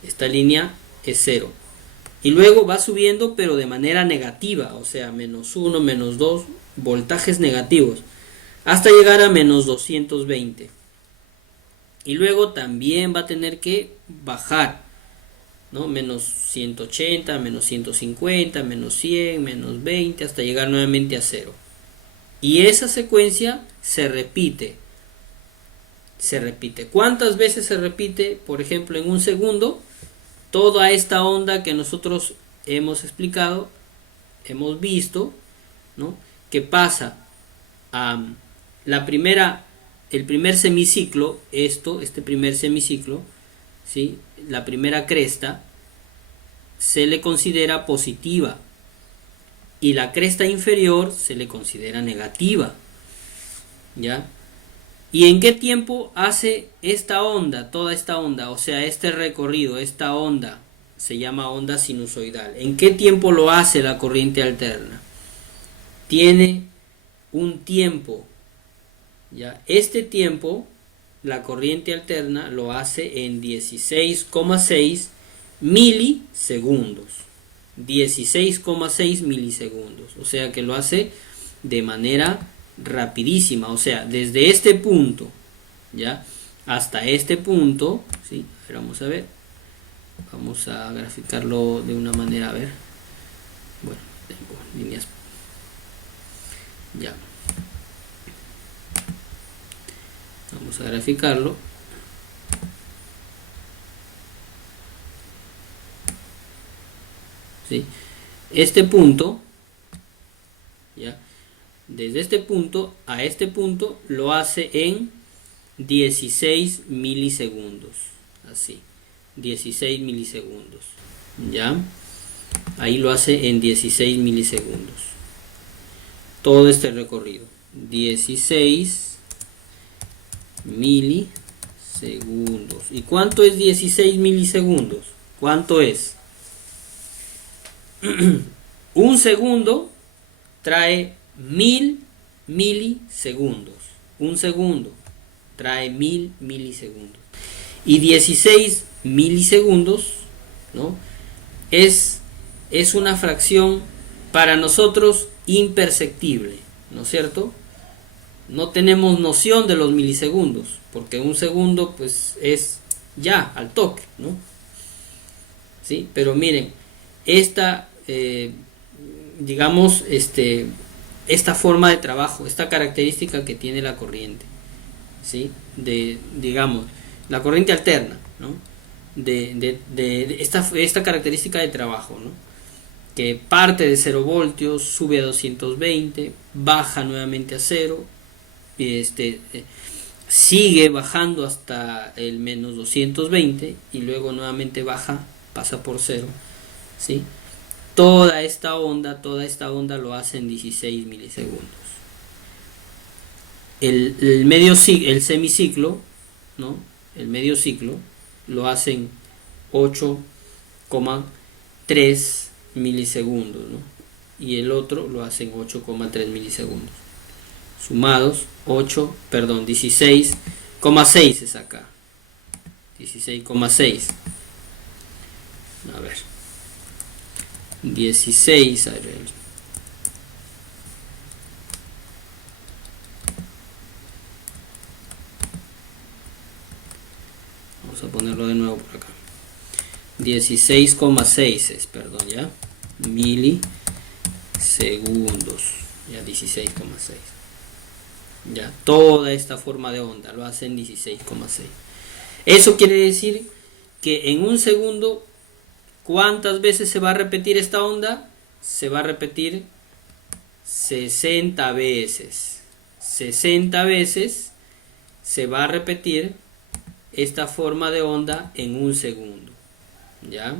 Esta línea es 0. Y luego va subiendo, pero de manera negativa, o sea, menos 1, menos 2, voltajes negativos, hasta llegar a menos 220. Y luego también va a tener que bajar, ¿no? Menos 180, menos 150, menos 100, menos 20, hasta llegar nuevamente a 0. Y esa secuencia se repite. ¿Cuántas veces se repite? Por ejemplo, en un segundo, toda esta onda que nosotros hemos explicado, hemos visto, ¿no?, que pasa a el primer semiciclo, este primer semiciclo, ¿sí?, la primera cresta se le considera positiva y la cresta inferior se le considera negativa, ¿ya? ¿Y en qué tiempo hace esta onda, toda esta onda, o sea, este recorrido, esta onda, se llama onda sinusoidal? ¿En qué tiempo lo hace la corriente alterna? Tiene un tiempo ¿ya? Este tiempo, la corriente alterna lo hace en 16,6 milisegundos. 16,6 milisegundos. O sea que lo hace de manera rapidísima. O sea, desde este punto, ¿ya? Hasta este punto, ¿sí? A ver, vamos a ver. Vamos a graficarlo de una manera, a ver. Bueno, tengo líneas. Ya. Vamos a graficarlo. ¿Sí? Este punto, ¿ya? Desde este punto a este punto lo hace en 16 milisegundos. Así. 16 milisegundos. ¿Ya? Ahí lo hace en 16 milisegundos. Todo este recorrido. 16 milisegundos. ¿Y cuánto es 16 milisegundos? ¿Cuánto es? Un segundo trae 1000 milisegundos. Un segundo trae 1000 milisegundos. Y 16 milisegundos, ¿no? Es una fracción para nosotros imperceptible, ¿no es cierto? No tenemos noción de los milisegundos, porque un segundo pues es ya al toque, ¿no? ¿Sí? Pero miren, esta digamos, esta forma de trabajo, esta característica que tiene la corriente, ¿sí? Digamos, la corriente alterna, ¿no? De esta característica de trabajo, ¿no? Que parte de 0 voltios, sube a 220, baja nuevamente a 0, sigue bajando hasta el menos 220 y luego nuevamente baja, pasa por 0, ¿sí? Toda esta onda lo hace en 16 milisegundos. El semiciclo, ¿no? El medio ciclo lo hace en 8,3 milisegundos, ¿no? Y el otro lo hace en 8,3 milisegundos. Sumados, 16,6 es acá. 16,6. A ver. 16, a ver. Vamos a ponerlo de nuevo por acá. 16,6 es, perdón, ya. Milisegundos. Ya, 16,6. Ya, toda esta forma de onda lo hace en 16,6. Eso quiere decir que en un segundo, ¿cuántas veces se va a repetir esta onda? Se va a repetir 60 veces. 60 veces se va a repetir esta forma de onda en un segundo. ¿Ya?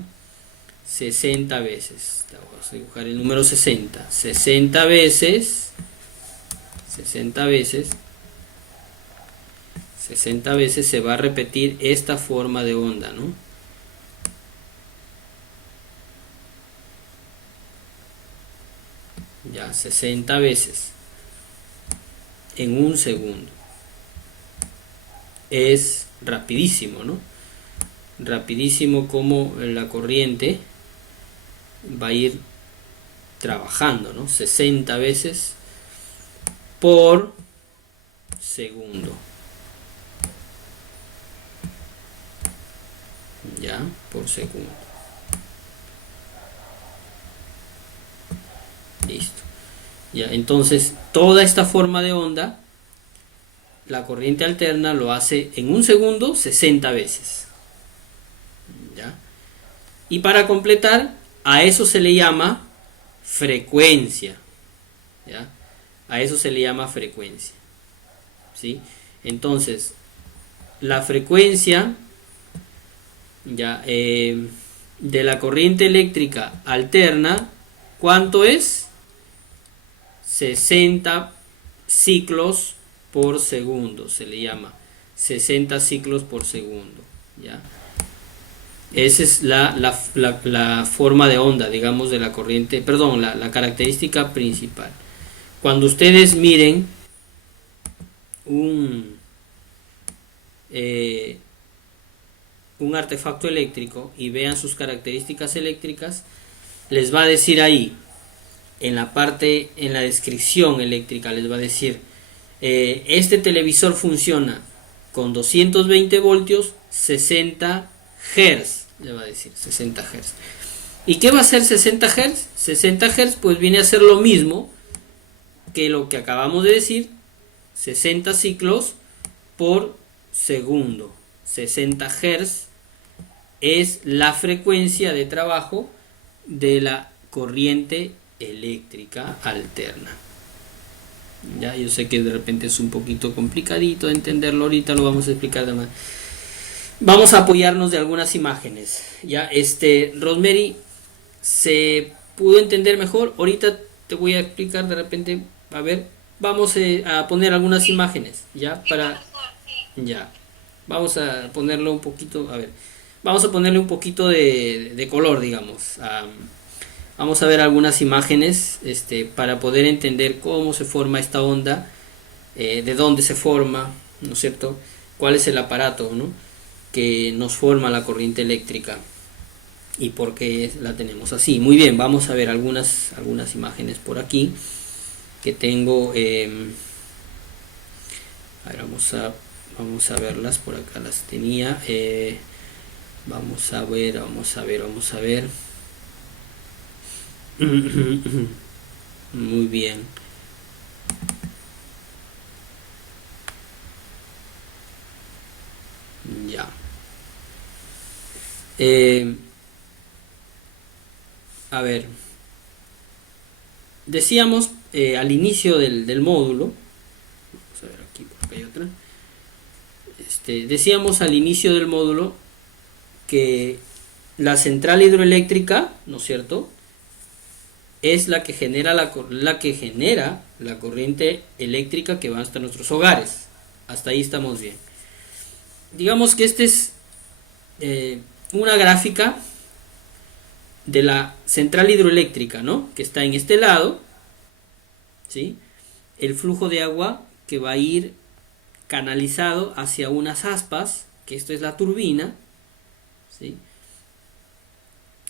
60 veces. Vamos a dibujar el número 60. 60 veces. 60 veces. 60 veces se va a repetir esta forma de onda, ¿no? Ya, 60 veces en un segundo. Es rapidísimo, ¿no? Rapidísimo como la corriente va a ir trabajando, ¿no? 60 veces por segundo. Ya, por segundo. Listo. Ya, entonces toda esta forma de onda, la corriente alterna lo hace en un segundo 60 veces. ¿Ya? Y para completar, a eso se le llama frecuencia. ¿Ya? A eso se le llama frecuencia. ¿Sí? Entonces, la frecuencia, ya, de la corriente eléctrica alterna, ¿cuánto es? 60 ciclos por segundo, se le llama 60 ciclos por segundo. ¿Ya? Esa es la forma de onda, digamos, de la corriente, perdón, la característica principal. Cuando ustedes miren un, eh, un artefacto eléctrico y vean sus características eléctricas, les va a decir ahí, en la parte, en la descripción eléctrica, les va a decir, este televisor funciona con 220 voltios, 60 Hz, le va a decir 60 Hz. ¿Y qué va a ser 60 Hz? 60 Hz pues viene a ser lo mismo que lo que acabamos de decir, 60 ciclos por segundo. 60 Hz es la frecuencia de trabajo de la corriente eléctrica alterna. Ya, yo sé que de repente es un poquito complicadito de entenderlo, ahorita lo vamos a explicar de más. Vamos a apoyarnos de algunas imágenes. Ya, Rosemary, ¿se pudo entender mejor? Ahorita te voy a explicar de repente, a ver, vamos a poner algunas imágenes, ya, para, ya, vamos a ponerlo un poquito, a ver, vamos a ponerle un poquito de color, digamos. Vamos a ver algunas imágenes para poder entender cómo se forma esta onda, de dónde se forma, ¿no es cierto? Cuál es el aparato, ¿no?, que nos forma la corriente eléctrica y por qué la tenemos así. Muy bien, vamos a ver algunas imágenes por aquí que tengo. A ver, vamos a verlas, por acá las tenía. Vamos a ver. Muy bien. Ya. A ver. Decíamos al inicio del módulo. Vamos a ver aquí, porque hay otra. Decíamos al inicio del módulo que la central hidroeléctrica, ¿no es cierto?, es la que genera la corriente eléctrica que va hasta nuestros hogares. Hasta ahí estamos bien. Digamos que esta es una gráfica de la central hidroeléctrica, ¿no?, que está en este lado, ¿sí?, el flujo de agua que va a ir canalizado hacia unas aspas, que esto es la turbina, ¿sí?,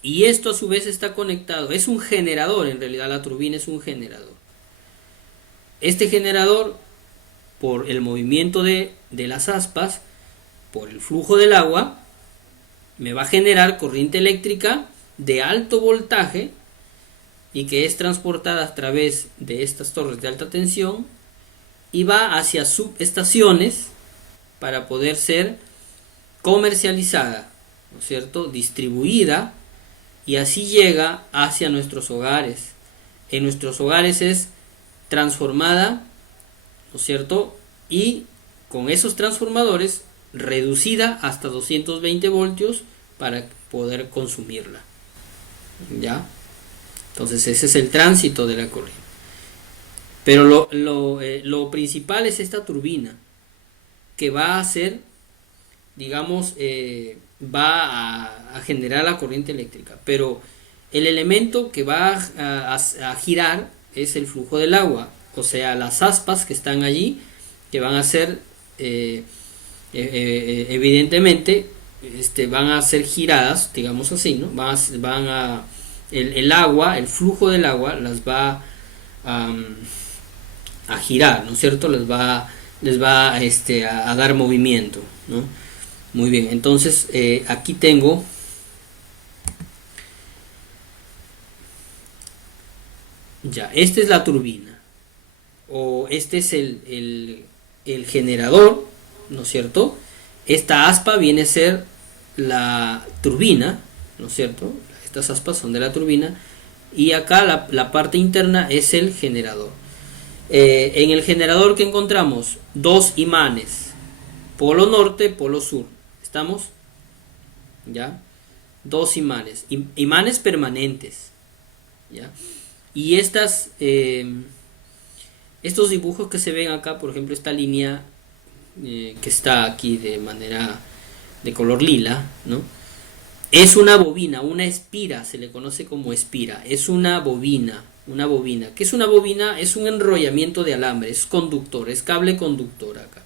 y esto a su vez está conectado, es un generador, en realidad la turbina es un generador. Este generador, por el movimiento de las aspas, por el flujo del agua, me va a generar corriente eléctrica de alto voltaje y que es transportada a través de estas torres de alta tensión y va hacia subestaciones para poder ser comercializada, ¿no es cierto?, distribuida, y así llega hacia nuestros hogares. En nuestros hogares es transformada, ¿no es cierto?, y con esos transformadores reducida hasta 220 voltios para poder consumirla. ¿Ya? Entonces ese es el tránsito de la corriente. Pero lo principal es esta turbina, que va a hacer, digamos, va a generar la corriente eléctrica. Pero el elemento que va a girar es el flujo del agua, o sea, las aspas que están allí, que van a ser, evidentemente, van a ser giradas, digamos así, ¿no? El agua, el flujo del agua las va a girar, ¿no es cierto? Les va a dar movimiento, ¿no? Muy bien, entonces aquí tengo ya, esta es la turbina, o este es el generador, ¿no es cierto? Esta aspa viene a ser la turbina, ¿no es cierto? Estas aspas son de la turbina, y acá la parte interna es el generador. En el generador, que encontramos dos imanes, polo norte, polo sur. ¿Estamos? ¿Ya? Dos imanes, imanes permanentes, ¿ya? Y estos dibujos que se ven acá, por ejemplo, esta línea que está aquí de manera de color lila, ¿no?, es una bobina, una espira, se le conoce como espira, es una bobina, una bobina. ¿Qué es una bobina? Es un enrollamiento de alambre, es conductor, es cable conductor acá.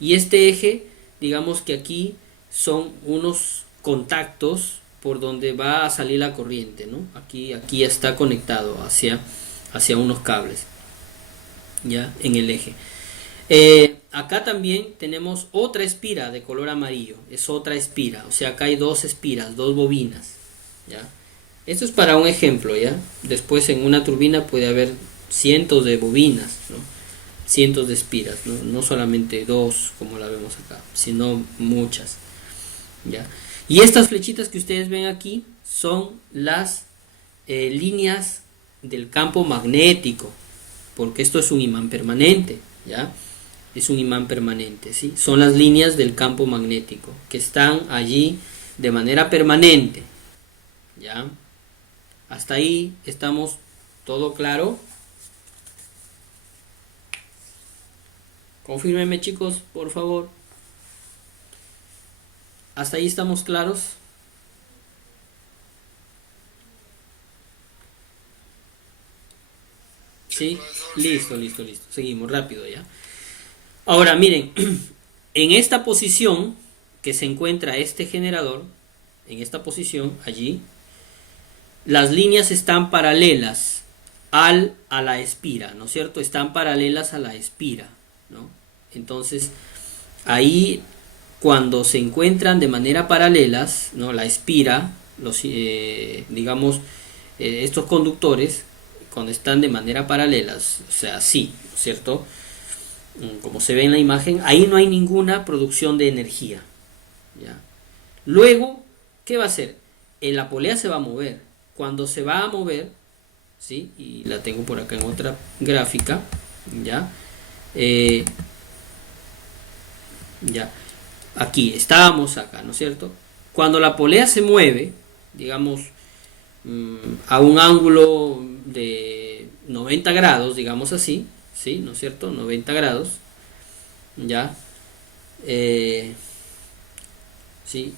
Y este eje, digamos que aquí son unos contactos por donde va a salir la corriente, ¿no? Aquí está conectado hacia unos cables, ya, en el eje. Acá también tenemos otra espira de color amarillo, es otra espira, o sea, acá hay dos espiras, dos bobinas, ya. Esto es para un ejemplo, ya. Después en una turbina puede haber cientos de bobinas, ¿no? Cientos de espiras, ¿no? No solamente dos como la vemos acá, sino muchas, ya. Y estas flechitas que ustedes ven aquí son las líneas del campo magnético, porque esto es un imán permanente, ya. Es un imán permanente, ¿sí? Son las líneas del campo magnético que están allí de manera permanente, ya. Hasta ahí estamos todo claro. Confírmenme, chicos, por favor. Hasta ahí estamos claros. Sí, listo. Seguimos rápido ya. Ahora miren, en esta posición que se encuentra este generador, en esta posición allí, las líneas están paralelas a la espira, ¿no es cierto? Están paralelas a la espira, ¿no? Entonces, ahí cuando se encuentran de manera paralelas, ¿no? La espira, digamos, estos conductores, cuando están de manera paralelas, o sea, así, ¿no es cierto? Como se ve en la imagen, ahí no hay ninguna producción de energía, ¿ya? Luego, ¿qué va a hacer? La polea se va a mover. Cuando se va a mover, ¿sí? Y la tengo por acá en otra gráfica, ¿ya? Ya, aquí, estábamos acá, ¿no es cierto? Cuando la polea se mueve, digamos, a un ángulo de 90 grados, digamos así, ¿sí? ¿No es cierto? 90 grados, ¿ya? ¿Sí?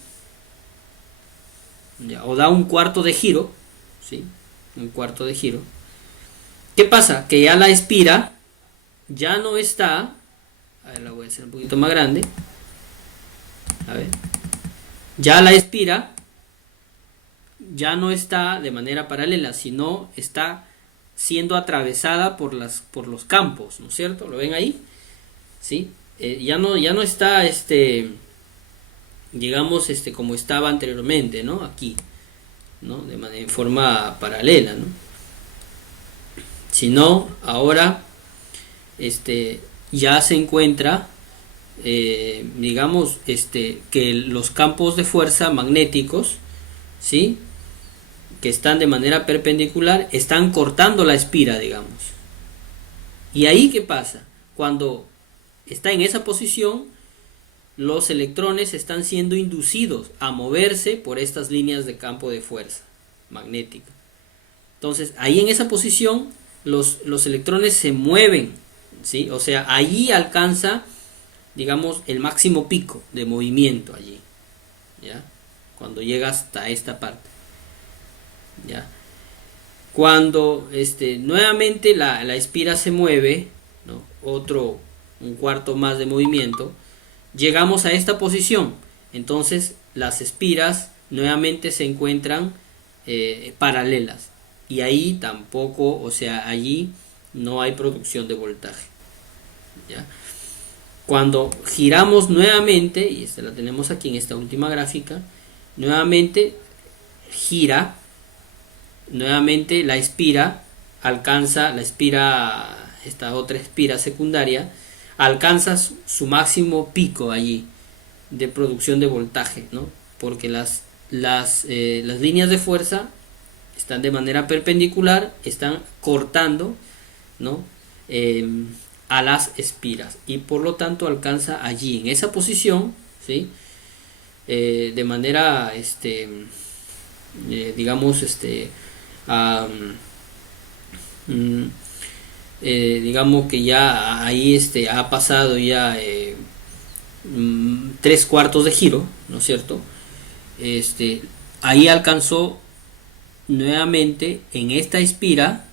¿Ya? O da un cuarto de giro, ¿sí? Un cuarto de giro. ¿Qué pasa? Que ya la espira ya no está. A ver, la voy a hacer un poquito más grande. A ver. Ya la espira ya no está de manera paralela, sino está siendo atravesada por los campos, ¿no es cierto? ¿Lo ven ahí? ¿Sí? Ya no está digamos como estaba anteriormente, ¿no? Aquí, ¿no? En forma paralela, ¿no? Sino ahora ya se encuentra digamos que los campos de fuerza magnéticos, ¿sí? Que están de manera perpendicular están cortando la espira, digamos. Y ahí ¿qué pasa? Cuando está en esa posición, los electrones están siendo inducidos a moverse por estas líneas de campo de fuerza magnética. Entonces ahí en esa posición los electrones se mueven, ¿sí? O sea, allí alcanza, digamos, el máximo pico de movimiento allí, ¿ya? Cuando llega hasta esta parte, ¿ya? Cuando nuevamente la espira se mueve, ¿no? Un cuarto más de movimiento, llegamos a esta posición. Entonces las espiras nuevamente se encuentran paralelas, y ahí tampoco, o sea, allí no hay producción de voltaje, ¿ya? Cuando giramos nuevamente, y esta la tenemos aquí en esta última gráfica, nuevamente gira, nuevamente la espira alcanza, esta otra espira secundaria, alcanza su máximo pico allí de producción de voltaje, ¿no? Porque las líneas de fuerza están de manera perpendicular, están cortando, ¿no? A las espiras, y por lo tanto alcanza allí en esa posición, ¿sí? De manera digamos digamos que ya ahí ha pasado ya 3/4 de giro, ¿no es cierto? Ahí alcanzó nuevamente en esta espira,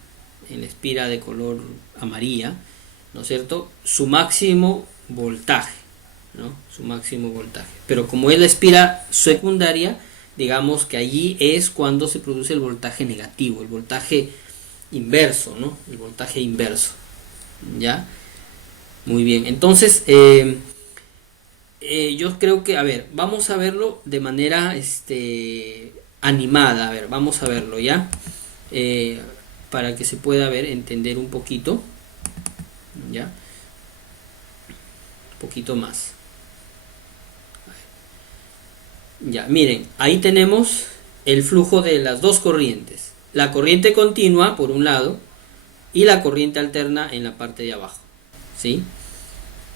en la espira de color amarilla, ¿no es cierto?, su máximo voltaje, ¿no? Su máximo voltaje. Pero como es la espira secundaria, digamos que allí es cuando se produce el voltaje negativo, el voltaje inverso, ¿no? El voltaje inverso, ¿ya? Muy bien, entonces yo creo que, a ver, vamos a verlo de manera animada, a ver, vamos a verlo, ¿ya? Para que se pueda ver, entender un poquito, ¿ya? Un poquito más. Ya, miren, ahí tenemos el flujo de las dos corrientes. La corriente continua, por un lado, y la corriente alterna en la parte de abajo, ¿sí?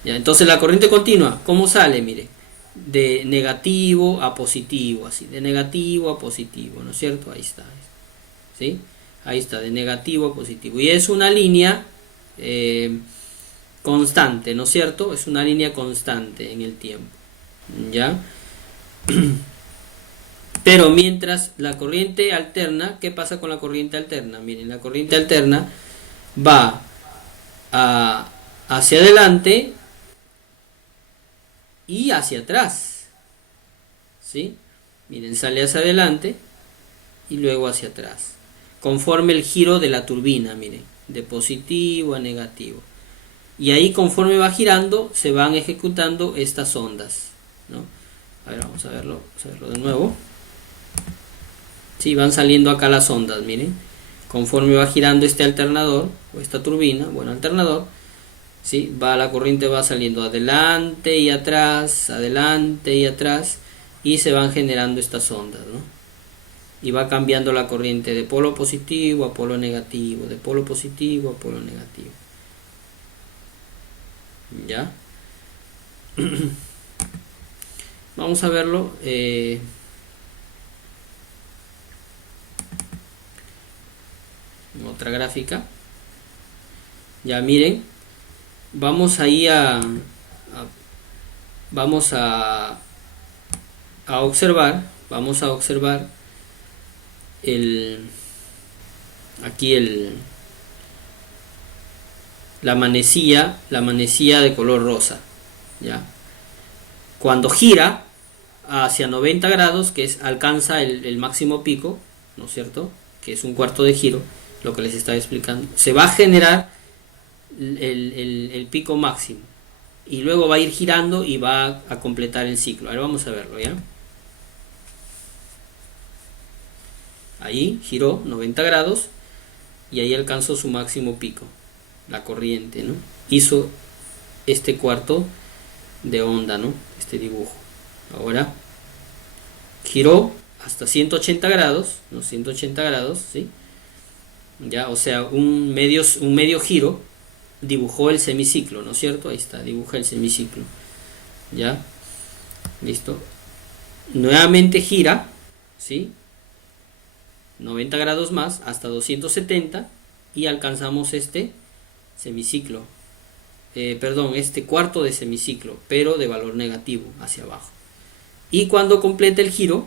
Ya, entonces la corriente continua, ¿cómo sale? Mire, de negativo a positivo, así, de negativo a positivo, ¿no es cierto? Ahí está, ¿sí? Ahí está, de negativo a positivo. Y es una línea constante, ¿no es cierto? Es una línea constante en el tiempo, ¿ya? Pero mientras la corriente alterna, ¿qué pasa con la corriente alterna? Miren, la corriente alterna va hacia adelante y hacia atrás, ¿sí? Miren, sale hacia adelante y luego hacia atrás, conforme el giro de la turbina, miren, de positivo a negativo. Y ahí, conforme va girando, se van ejecutando estas ondas, ¿no? A ver, vamos a verlo de nuevo. Sí, van saliendo acá las ondas, miren. Conforme va girando este alternador, o esta turbina, bueno, alternador, ¿sí? La corriente va saliendo adelante y atrás, y se van generando estas ondas, ¿no? Y va cambiando la corriente de polo positivo a polo negativo, de polo positivo a polo negativo. ¿Ya? Vamos a verlo en otra gráfica. Ya, miren, vamos ahí vamos a observar, la manecilla de color rosa, ¿ya? Cuando gira hacia 90 grados, que alcanza el máximo pico, ¿no es cierto?, que es un cuarto de giro, lo que les estaba explicando, se va a generar el pico máximo y luego va a ir girando y va a completar el ciclo. Ahora vamos a verlo, ¿ya? Ahí giró 90 grados y ahí alcanzó su máximo pico, la corriente, ¿no? Hizo este cuarto de onda, ¿no? Este dibujo. Ahora giró hasta 180 grados, ¿no? 180 grados, ¿sí? Ya, o sea, un medio giro, dibujó el semiciclo, ¿no es cierto? Ahí está, dibuja el semiciclo. ¿Ya? Listo. Nuevamente gira, ¿sí? 90 grados más hasta 270 y alcanzamos este semiciclo. Este cuarto de semiciclo, pero de valor negativo hacia abajo. Y cuando completa el giro,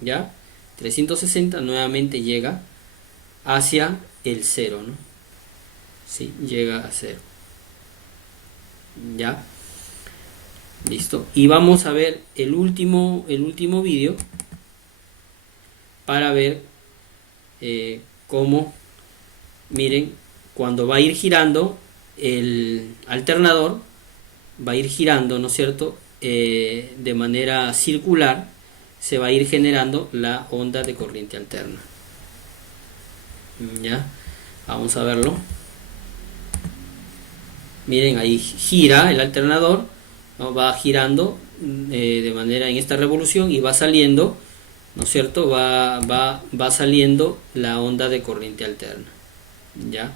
¿ya? 360 nuevamente llega hacia el cero, ¿no? Sí, llega a cero. ¿Ya? Listo. Y vamos a ver el último vídeo para ver cómo, miren, cuando va a ir girando el alternador, va a ir girando, ¿no es cierto?, de manera circular, se va a ir generando la onda de corriente alterna. ¿Ya? Vamos a verlo. Miren, ahí gira el alternador, ¿no? Va girando de manera en esta revolución y va saliendo, ¿no es cierto?, va saliendo la onda de corriente alterna. ¿Ya?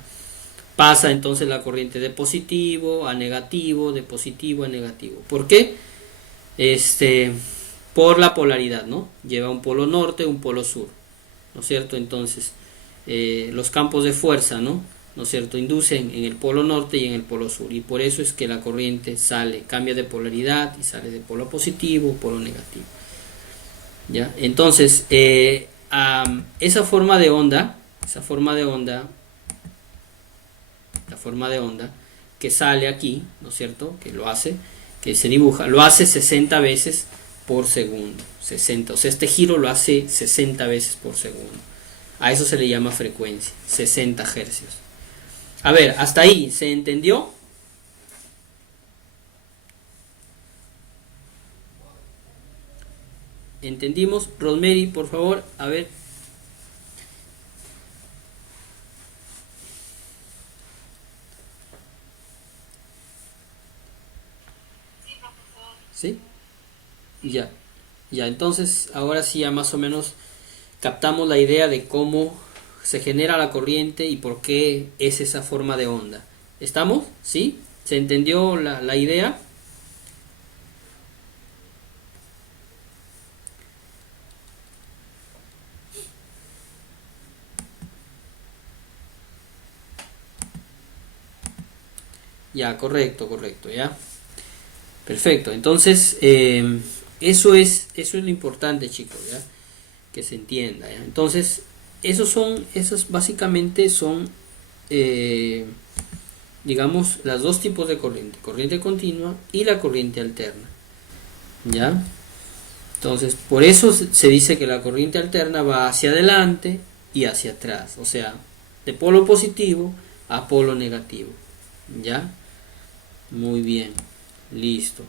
Pasa entonces la corriente de positivo a negativo, de positivo a negativo. ¿Por qué? Por la polaridad, ¿no? Lleva un polo norte, un polo sur, ¿no es cierto? Entonces, los campos de fuerza, ¿no es cierto?, inducen en el polo norte y en el polo sur, y por eso es que la corriente cambia de polaridad y sale de polo positivo, polo negativo. ¿Ya? Entonces, esa forma de onda la forma de onda que sale aquí, ¿no es cierto? Que lo hace, que se dibuja, lo hace 60 veces por segundo. 60, o sea, este giro lo hace 60 veces por segundo. A eso se le llama frecuencia, 60 hercios. A ver, hasta ahí, ¿se entendió? ¿Entendimos? Rosemary, por favor, a ver. ¿Sí? Ya. Ya, entonces, ahora sí ya más o menos captamos la idea de cómo se genera la corriente y por qué es esa forma de onda. ¿Estamos? ¿Sí? ¿Se entendió la idea? Ya, correcto, correcto, ya. Perfecto, entonces eso es lo importante, chicos, ya, que se entienda, ¿ya? Entonces, esos básicamente son, digamos, las dos tipos de corriente continua y la corriente alterna, ¿ya? Entonces, por eso se dice que la corriente alterna va hacia adelante y hacia atrás, o sea, de polo positivo a polo negativo, ¿ya? Muy bien, listo.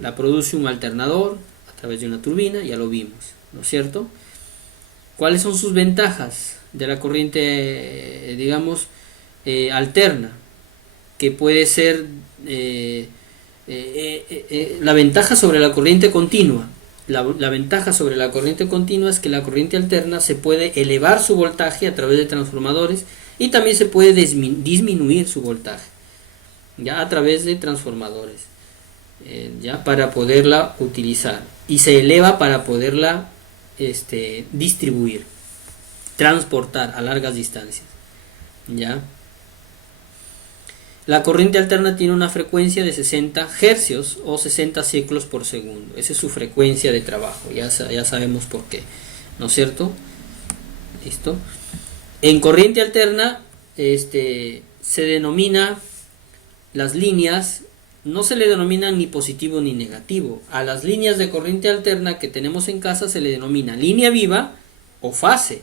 La produce un alternador a través de una turbina, ya lo vimos, ¿no es cierto? ¿Cuáles son sus ventajas de la corriente, digamos, alterna? Que puede ser la ventaja sobre la corriente continua. La ventaja sobre la corriente continua es que la corriente alterna se puede elevar su voltaje a través de transformadores y también se puede disminuir su voltaje, ya a través de transformadores, ya para poderla utilizar, y se eleva para poderla distribuir, transportar a largas distancias, ya. La corriente alterna tiene una frecuencia de 60 hercios o 60 ciclos por segundo. Esa es su frecuencia de trabajo, ya sabemos por qué, ¿no es cierto? ¿Listo? En corriente alterna se denomina las líneas, no se le denominan ni positivo ni negativo. A las líneas de corriente alterna que tenemos en casa se le denomina línea viva o fase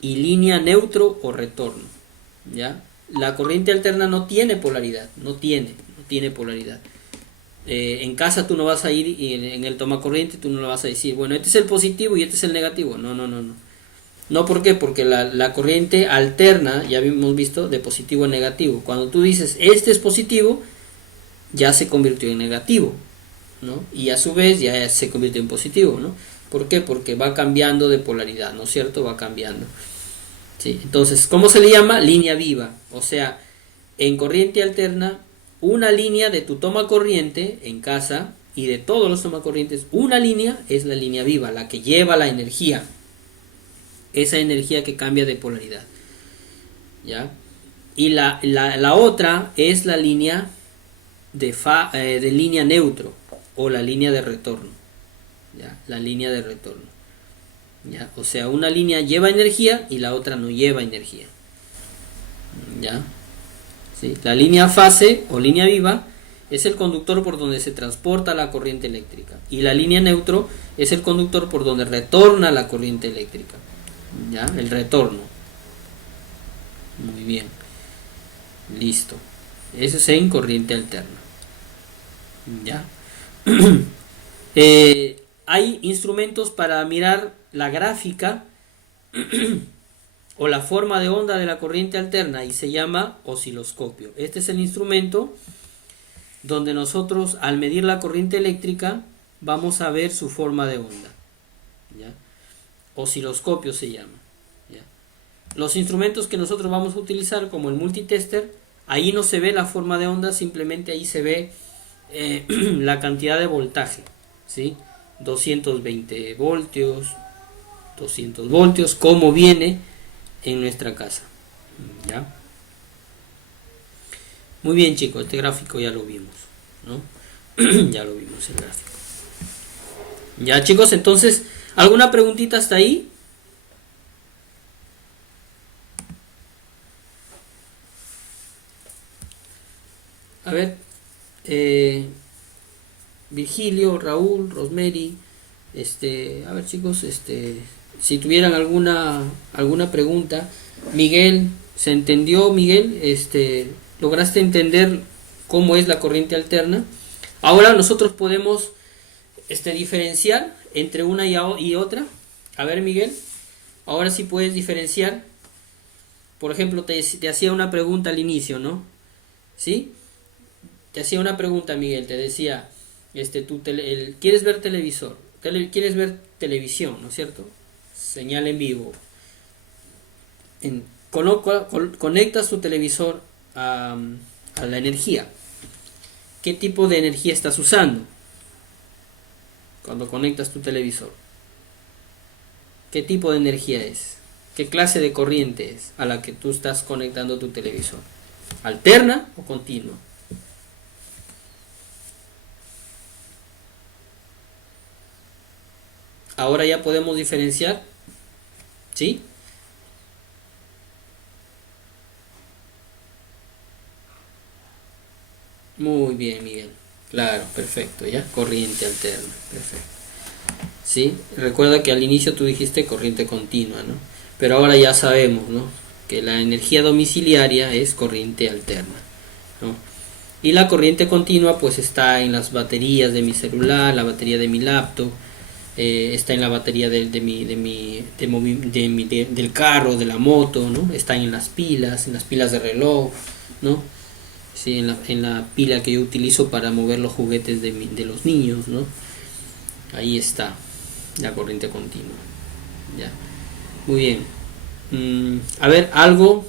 y línea neutro o retorno, ¿ya? La corriente alterna no tiene polaridad, no tiene polaridad. En casa tú no vas a ir y en el toma corriente tú no le vas a decir, bueno, este es el positivo y este es el negativo. No. No, ¿por qué? Porque la corriente alterna, ya hemos visto, de positivo a negativo. Cuando tú dices, este es positivo, ya se convirtió en negativo, ¿no? Y a su vez ya se convirtió en positivo, ¿no? ¿Por qué? Porque va cambiando de polaridad, ¿no es cierto? Va cambiando. Sí, entonces, ¿cómo se le llama? Línea viva. O sea, en corriente alterna, una línea de tu toma corriente en casa y de todos los tomacorrientes, una línea es la línea viva, la que lleva la energía. Esa energía que cambia de polaridad, ¿ya? Y la otra es la línea de línea neutro o la línea de retorno, ¿ya? La línea de retorno, ¿ya? O sea, una línea lleva energía y la otra no lleva energía, ¿ya? ¿Sí? La línea fase o línea viva es el conductor por donde se transporta la corriente eléctrica y la línea neutro es el conductor por donde retorna la corriente eléctrica, ¿ya? El retorno. Muy bien, listo. Eso es en corriente alterna, ¿ya? Hay instrumentos para mirar la gráfica o la forma de onda de la corriente alterna y se llama osciloscopio. Este es el instrumento donde nosotros al medir la corriente eléctrica vamos a ver su forma de onda, ¿ya? Osciloscopio se llama, ¿ya? Los instrumentos que nosotros vamos a utilizar como el multitester, ahí no se ve la forma de onda, simplemente ahí se ve la cantidad de voltaje, ¿sí? 220 voltios, 200 voltios, como viene en nuestra casa, ¿ya? Muy bien, chicos, este gráfico ya lo vimos, ¿no? Ya lo vimos el gráfico. Ya, chicos, entonces, ¿alguna preguntita hasta ahí? A ver, eh, Virgilio, Raúl, Rosemary, a ver chicos, si tuvieran alguna pregunta. Miguel, ¿se entendió, Miguel? ¿Lograste entender cómo es la corriente alterna? Ahora nosotros podemos diferenciar entre una y otra. A ver, Miguel, ahora sí puedes diferenciar. Por ejemplo, te hacía una pregunta al inicio, ¿no? ¿Sí? Te hacía una pregunta, Miguel, te decía, ¿quieres ver televisor? ¿Quieres ver televisión, ¿no es cierto? Señal en vivo. Conectas tu televisor a la energía. ¿Qué tipo de energía estás usando cuando conectas tu televisor? ¿Qué tipo de energía es? ¿Qué clase de corriente es a la que tú estás conectando tu televisor? ¿Alterna o continua? Ahora ya podemos diferenciar, ¿sí? Muy bien, Miguel. Claro, perfecto, ya. Corriente alterna, perfecto. ¿Sí? Recuerda que al inicio tú dijiste corriente continua, ¿no? Pero ahora ya sabemos, ¿no? Que la energía domiciliaria es corriente alterna, ¿no? Y la corriente continua pues está en las baterías de mi celular, la batería de mi laptop, está en la batería del carro, de la moto, ¿no? Está en las pilas de reloj, ¿no? Sí, en la pila que yo utilizo para mover los juguetes de los niños, ¿no? Ahí está la corriente continua. Ya. Muy bien. A ver, algo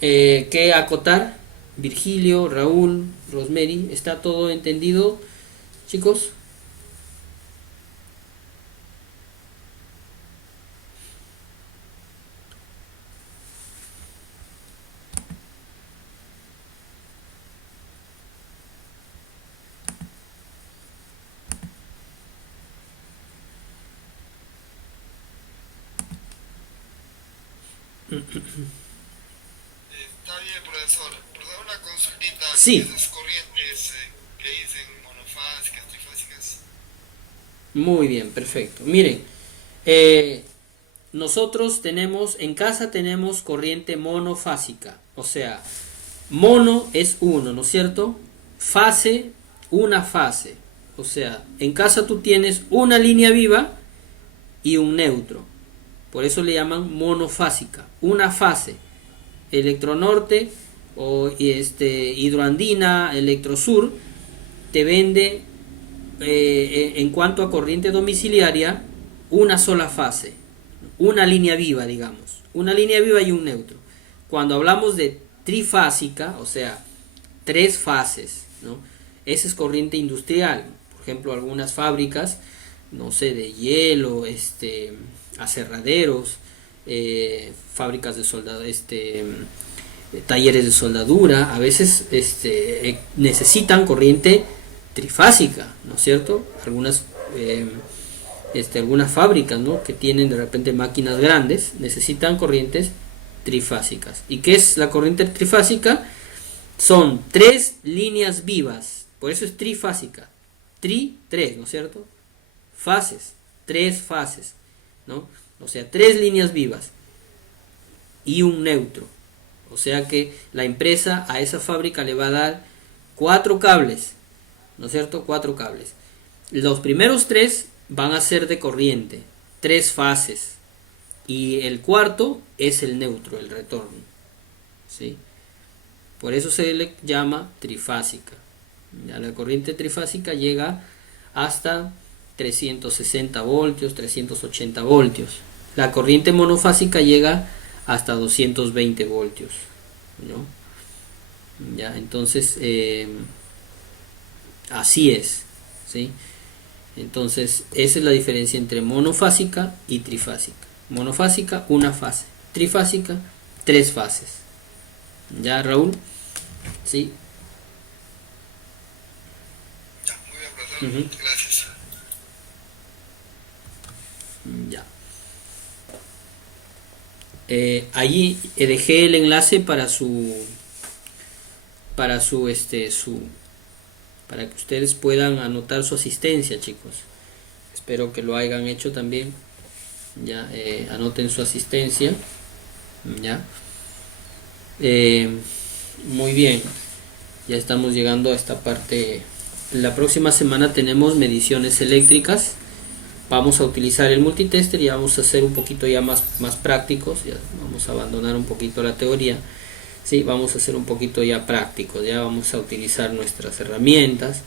que acotar. Virgilio, Raúl, Rosemary, ¿está todo entendido, chicos? Está bien, profesor. Perdón, una consultita. Sí, Esas corrientes que dicen monofásicas, trifásicas. muy bien, perfecto. Miren, eh, nosotros en casa tenemos corriente monofásica, o sea, mono es uno, ¿no es cierto? Fase, una fase. O sea, en casa tú tienes una línea viva y un neutro. Por eso le llaman monofásica, una fase. Electronorte o hidroandina, electrosur, te vende en cuanto a corriente domiciliaria una sola fase, una línea viva, digamos, una línea viva y un neutro. Cuando hablamos de trifásica, o sea, tres fases, ¿no? Esa es corriente industrial. Por ejemplo, algunas fábricas, no sé, de hielo, aserraderos, fábricas de soldado, talleres de soldadura, a veces necesitan corriente trifásica, ¿no es cierto? Algunas fábricas, ¿no? Que tienen de repente máquinas grandes necesitan corrientes trifásicas. ¿Y qué es la corriente trifásica? Son tres líneas vivas, por eso es trifásica. Tres, ¿no es cierto? Fases, tres fases, ¿no? O sea, tres líneas vivas y un neutro. O sea que la empresa a esa fábrica le va a dar cuatro cables, ¿no es cierto? Cuatro cables. Los primeros tres van a ser de corriente, tres fases. Y el cuarto es el neutro, el retorno, ¿sí? Por eso se le llama trifásica. Ya la corriente trifásica llega hasta 360 voltios, 380 voltios. La corriente monofásica llega hasta 220 voltios, ¿no? Ya, entonces así es, ¿sí? Entonces esa es la diferencia entre monofásica y trifásica. Monofásica, una fase. Trifásica, tres fases. ¿Ya, Raúl? Sí. Ya, muy bien, profesor. Gracias. Ya. Allí dejé el enlace para para que ustedes puedan anotar su asistencia, chicos. Espero que lo hayan hecho también. Ya, anoten su asistencia. Ya. Muy bien. Ya estamos llegando a esta parte. La próxima semana tenemos mediciones eléctricas. Vamos a utilizar el multitester y vamos a hacer un poquito ya más prácticos. Ya vamos a abandonar un poquito la teoría. Sí, vamos a hacer un poquito ya prácticos. Ya vamos a utilizar nuestras herramientas.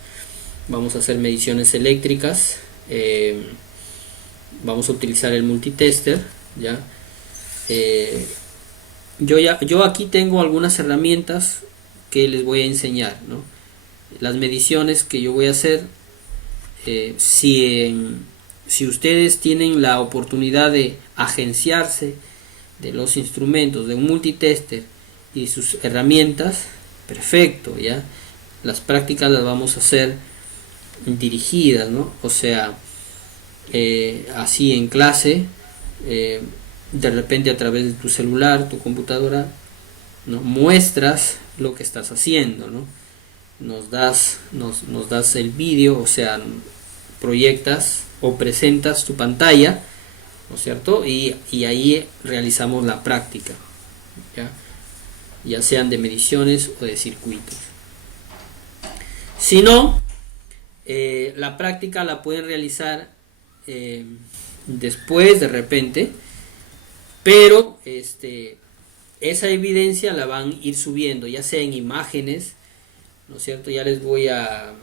Vamos a hacer mediciones eléctricas. Vamos a utilizar el multitester. Ya. Yo aquí tengo algunas herramientas que les voy a enseñar, ¿no? Las mediciones que yo voy a hacer, si ustedes tienen la oportunidad de agenciarse de los instrumentos de un multitester y sus herramientas, perfecto, ya. Las prácticas las vamos a hacer dirigidas, ¿no? O sea, así en clase, de repente a través de tu celular, tu computadora, ¿no? Muestras lo que estás haciendo, ¿no? Nos das el vídeo, o sea, proyectas o presentas tu pantalla, ¿no es cierto? Y ahí realizamos la práctica, ya sean de mediciones o de circuitos. Si no, la práctica la pueden realizar después de repente, pero esa evidencia la van a ir subiendo, ya sea en imágenes, ¿no es cierto? Ya les voy a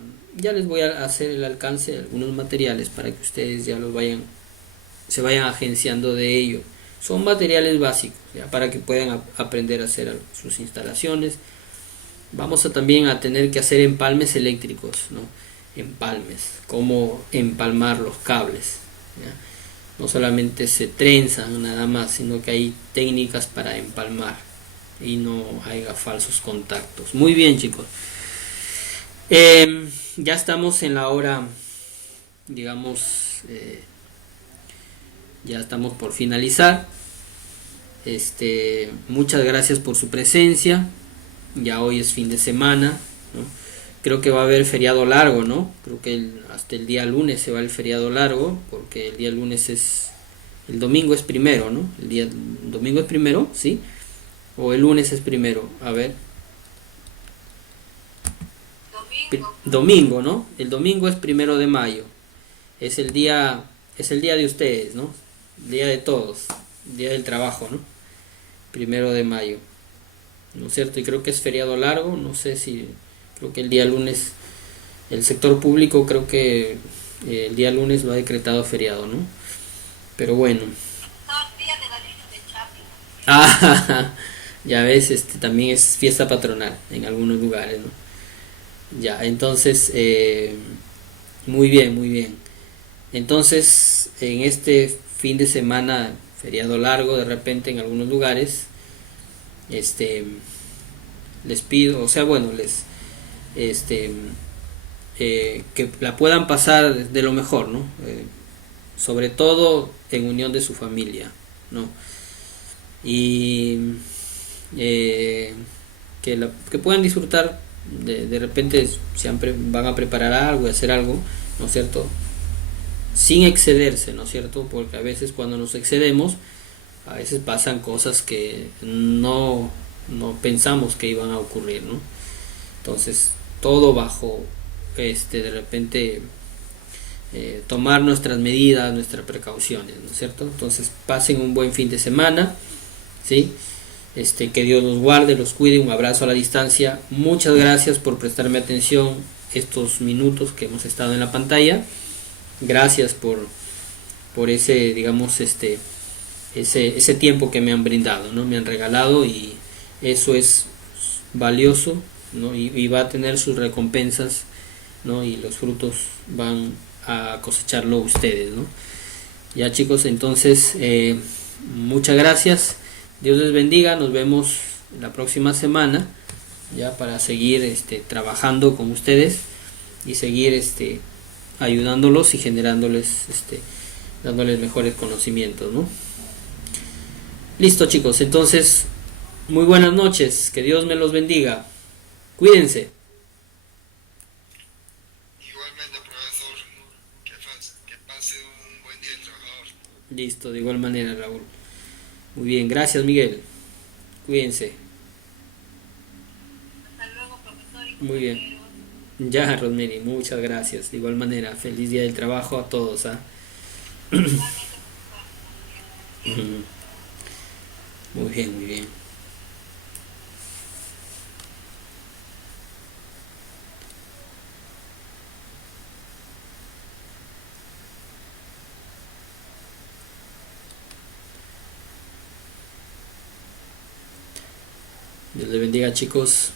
hacer el alcance de algunos materiales para que ustedes ya se vayan agenciando de ello. Son materiales básicos, ya, para que puedan aprender a hacer sus instalaciones. Vamos también a tener que hacer empalmes eléctricos, ¿no? Empalmes, cómo empalmar los cables, ¿ya? No solamente se trenzan nada más, sino que hay técnicas para empalmar y no haya falsos contactos. Muy bien, chicos. Ya estamos en la hora, digamos, ya estamos por finalizar. Muchas gracias por su presencia. Ya hoy es fin de semana, ¿no? Creo que va a haber feriado largo, ¿no? Creo que hasta el día lunes se va el feriado largo, porque el día lunes el domingo es primero, ¿no? El domingo es primero, ¿sí? O el lunes es primero, a ver. Domingo, ¿no? El domingo es 1 de mayo. Es el día de ustedes, ¿no? El día de todos, el día del trabajo, ¿no? 1 de mayo, ¿no es cierto? Y creo que es feriado largo, no sé si, creo que el día lunes, el sector público creo que el día lunes lo ha decretado feriado, ¿no? Pero bueno. Ah, ya ves, también es fiesta patronal en algunos lugares, ¿no? Ya, entonces, muy bien, muy bien. Entonces, en este fin de semana, feriado largo, de repente en algunos lugares, les pido, o sea, bueno, que la puedan pasar de lo mejor, ¿no? Sobre todo en unión de su familia, ¿no? Y que puedan disfrutar de repente, siempre van a preparar algo y hacer algo, ¿no es cierto? Sin excederse, ¿no es cierto? Porque a veces cuando nos excedemos, a veces pasan cosas que no pensamos que iban a ocurrir, ¿no? Entonces, todo bajo de repente tomar nuestras medidas, nuestras precauciones, ¿no es cierto? Entonces, pasen un buen fin de semana, ¿sí? Que Dios los guarde, los cuide, un abrazo a la distancia. Muchas gracias por prestarme atención estos minutos que hemos estado en la pantalla. Gracias por ese, digamos, ese tiempo que me han brindado, ¿no? Me han regalado, y eso es valioso, ¿no? Y va a tener sus recompensas, ¿no? Y los frutos van a cosecharlo ustedes, ¿no? Ya, chicos, entonces muchas gracias. Dios les bendiga, nos vemos la próxima semana ya para seguir trabajando con ustedes y seguir ayudándolos y generándoles dándoles mejores conocimientos, ¿no? Listo, chicos, entonces muy buenas noches, que Dios me los bendiga. Cuídense. Igualmente, profesor, que pase un buen día el trabajador. Listo, de igual manera, Raúl. Muy bien, gracias, Miguel. Cuídense. Hasta luego, profesor y Muy bien. compañeros. Ya, Rosemary, muchas gracias. De igual manera, feliz día del trabajo a todos, ¿ah? Igualmente, profesor. Ujú. Muy bien, muy bien. Dios les bendiga, chicos.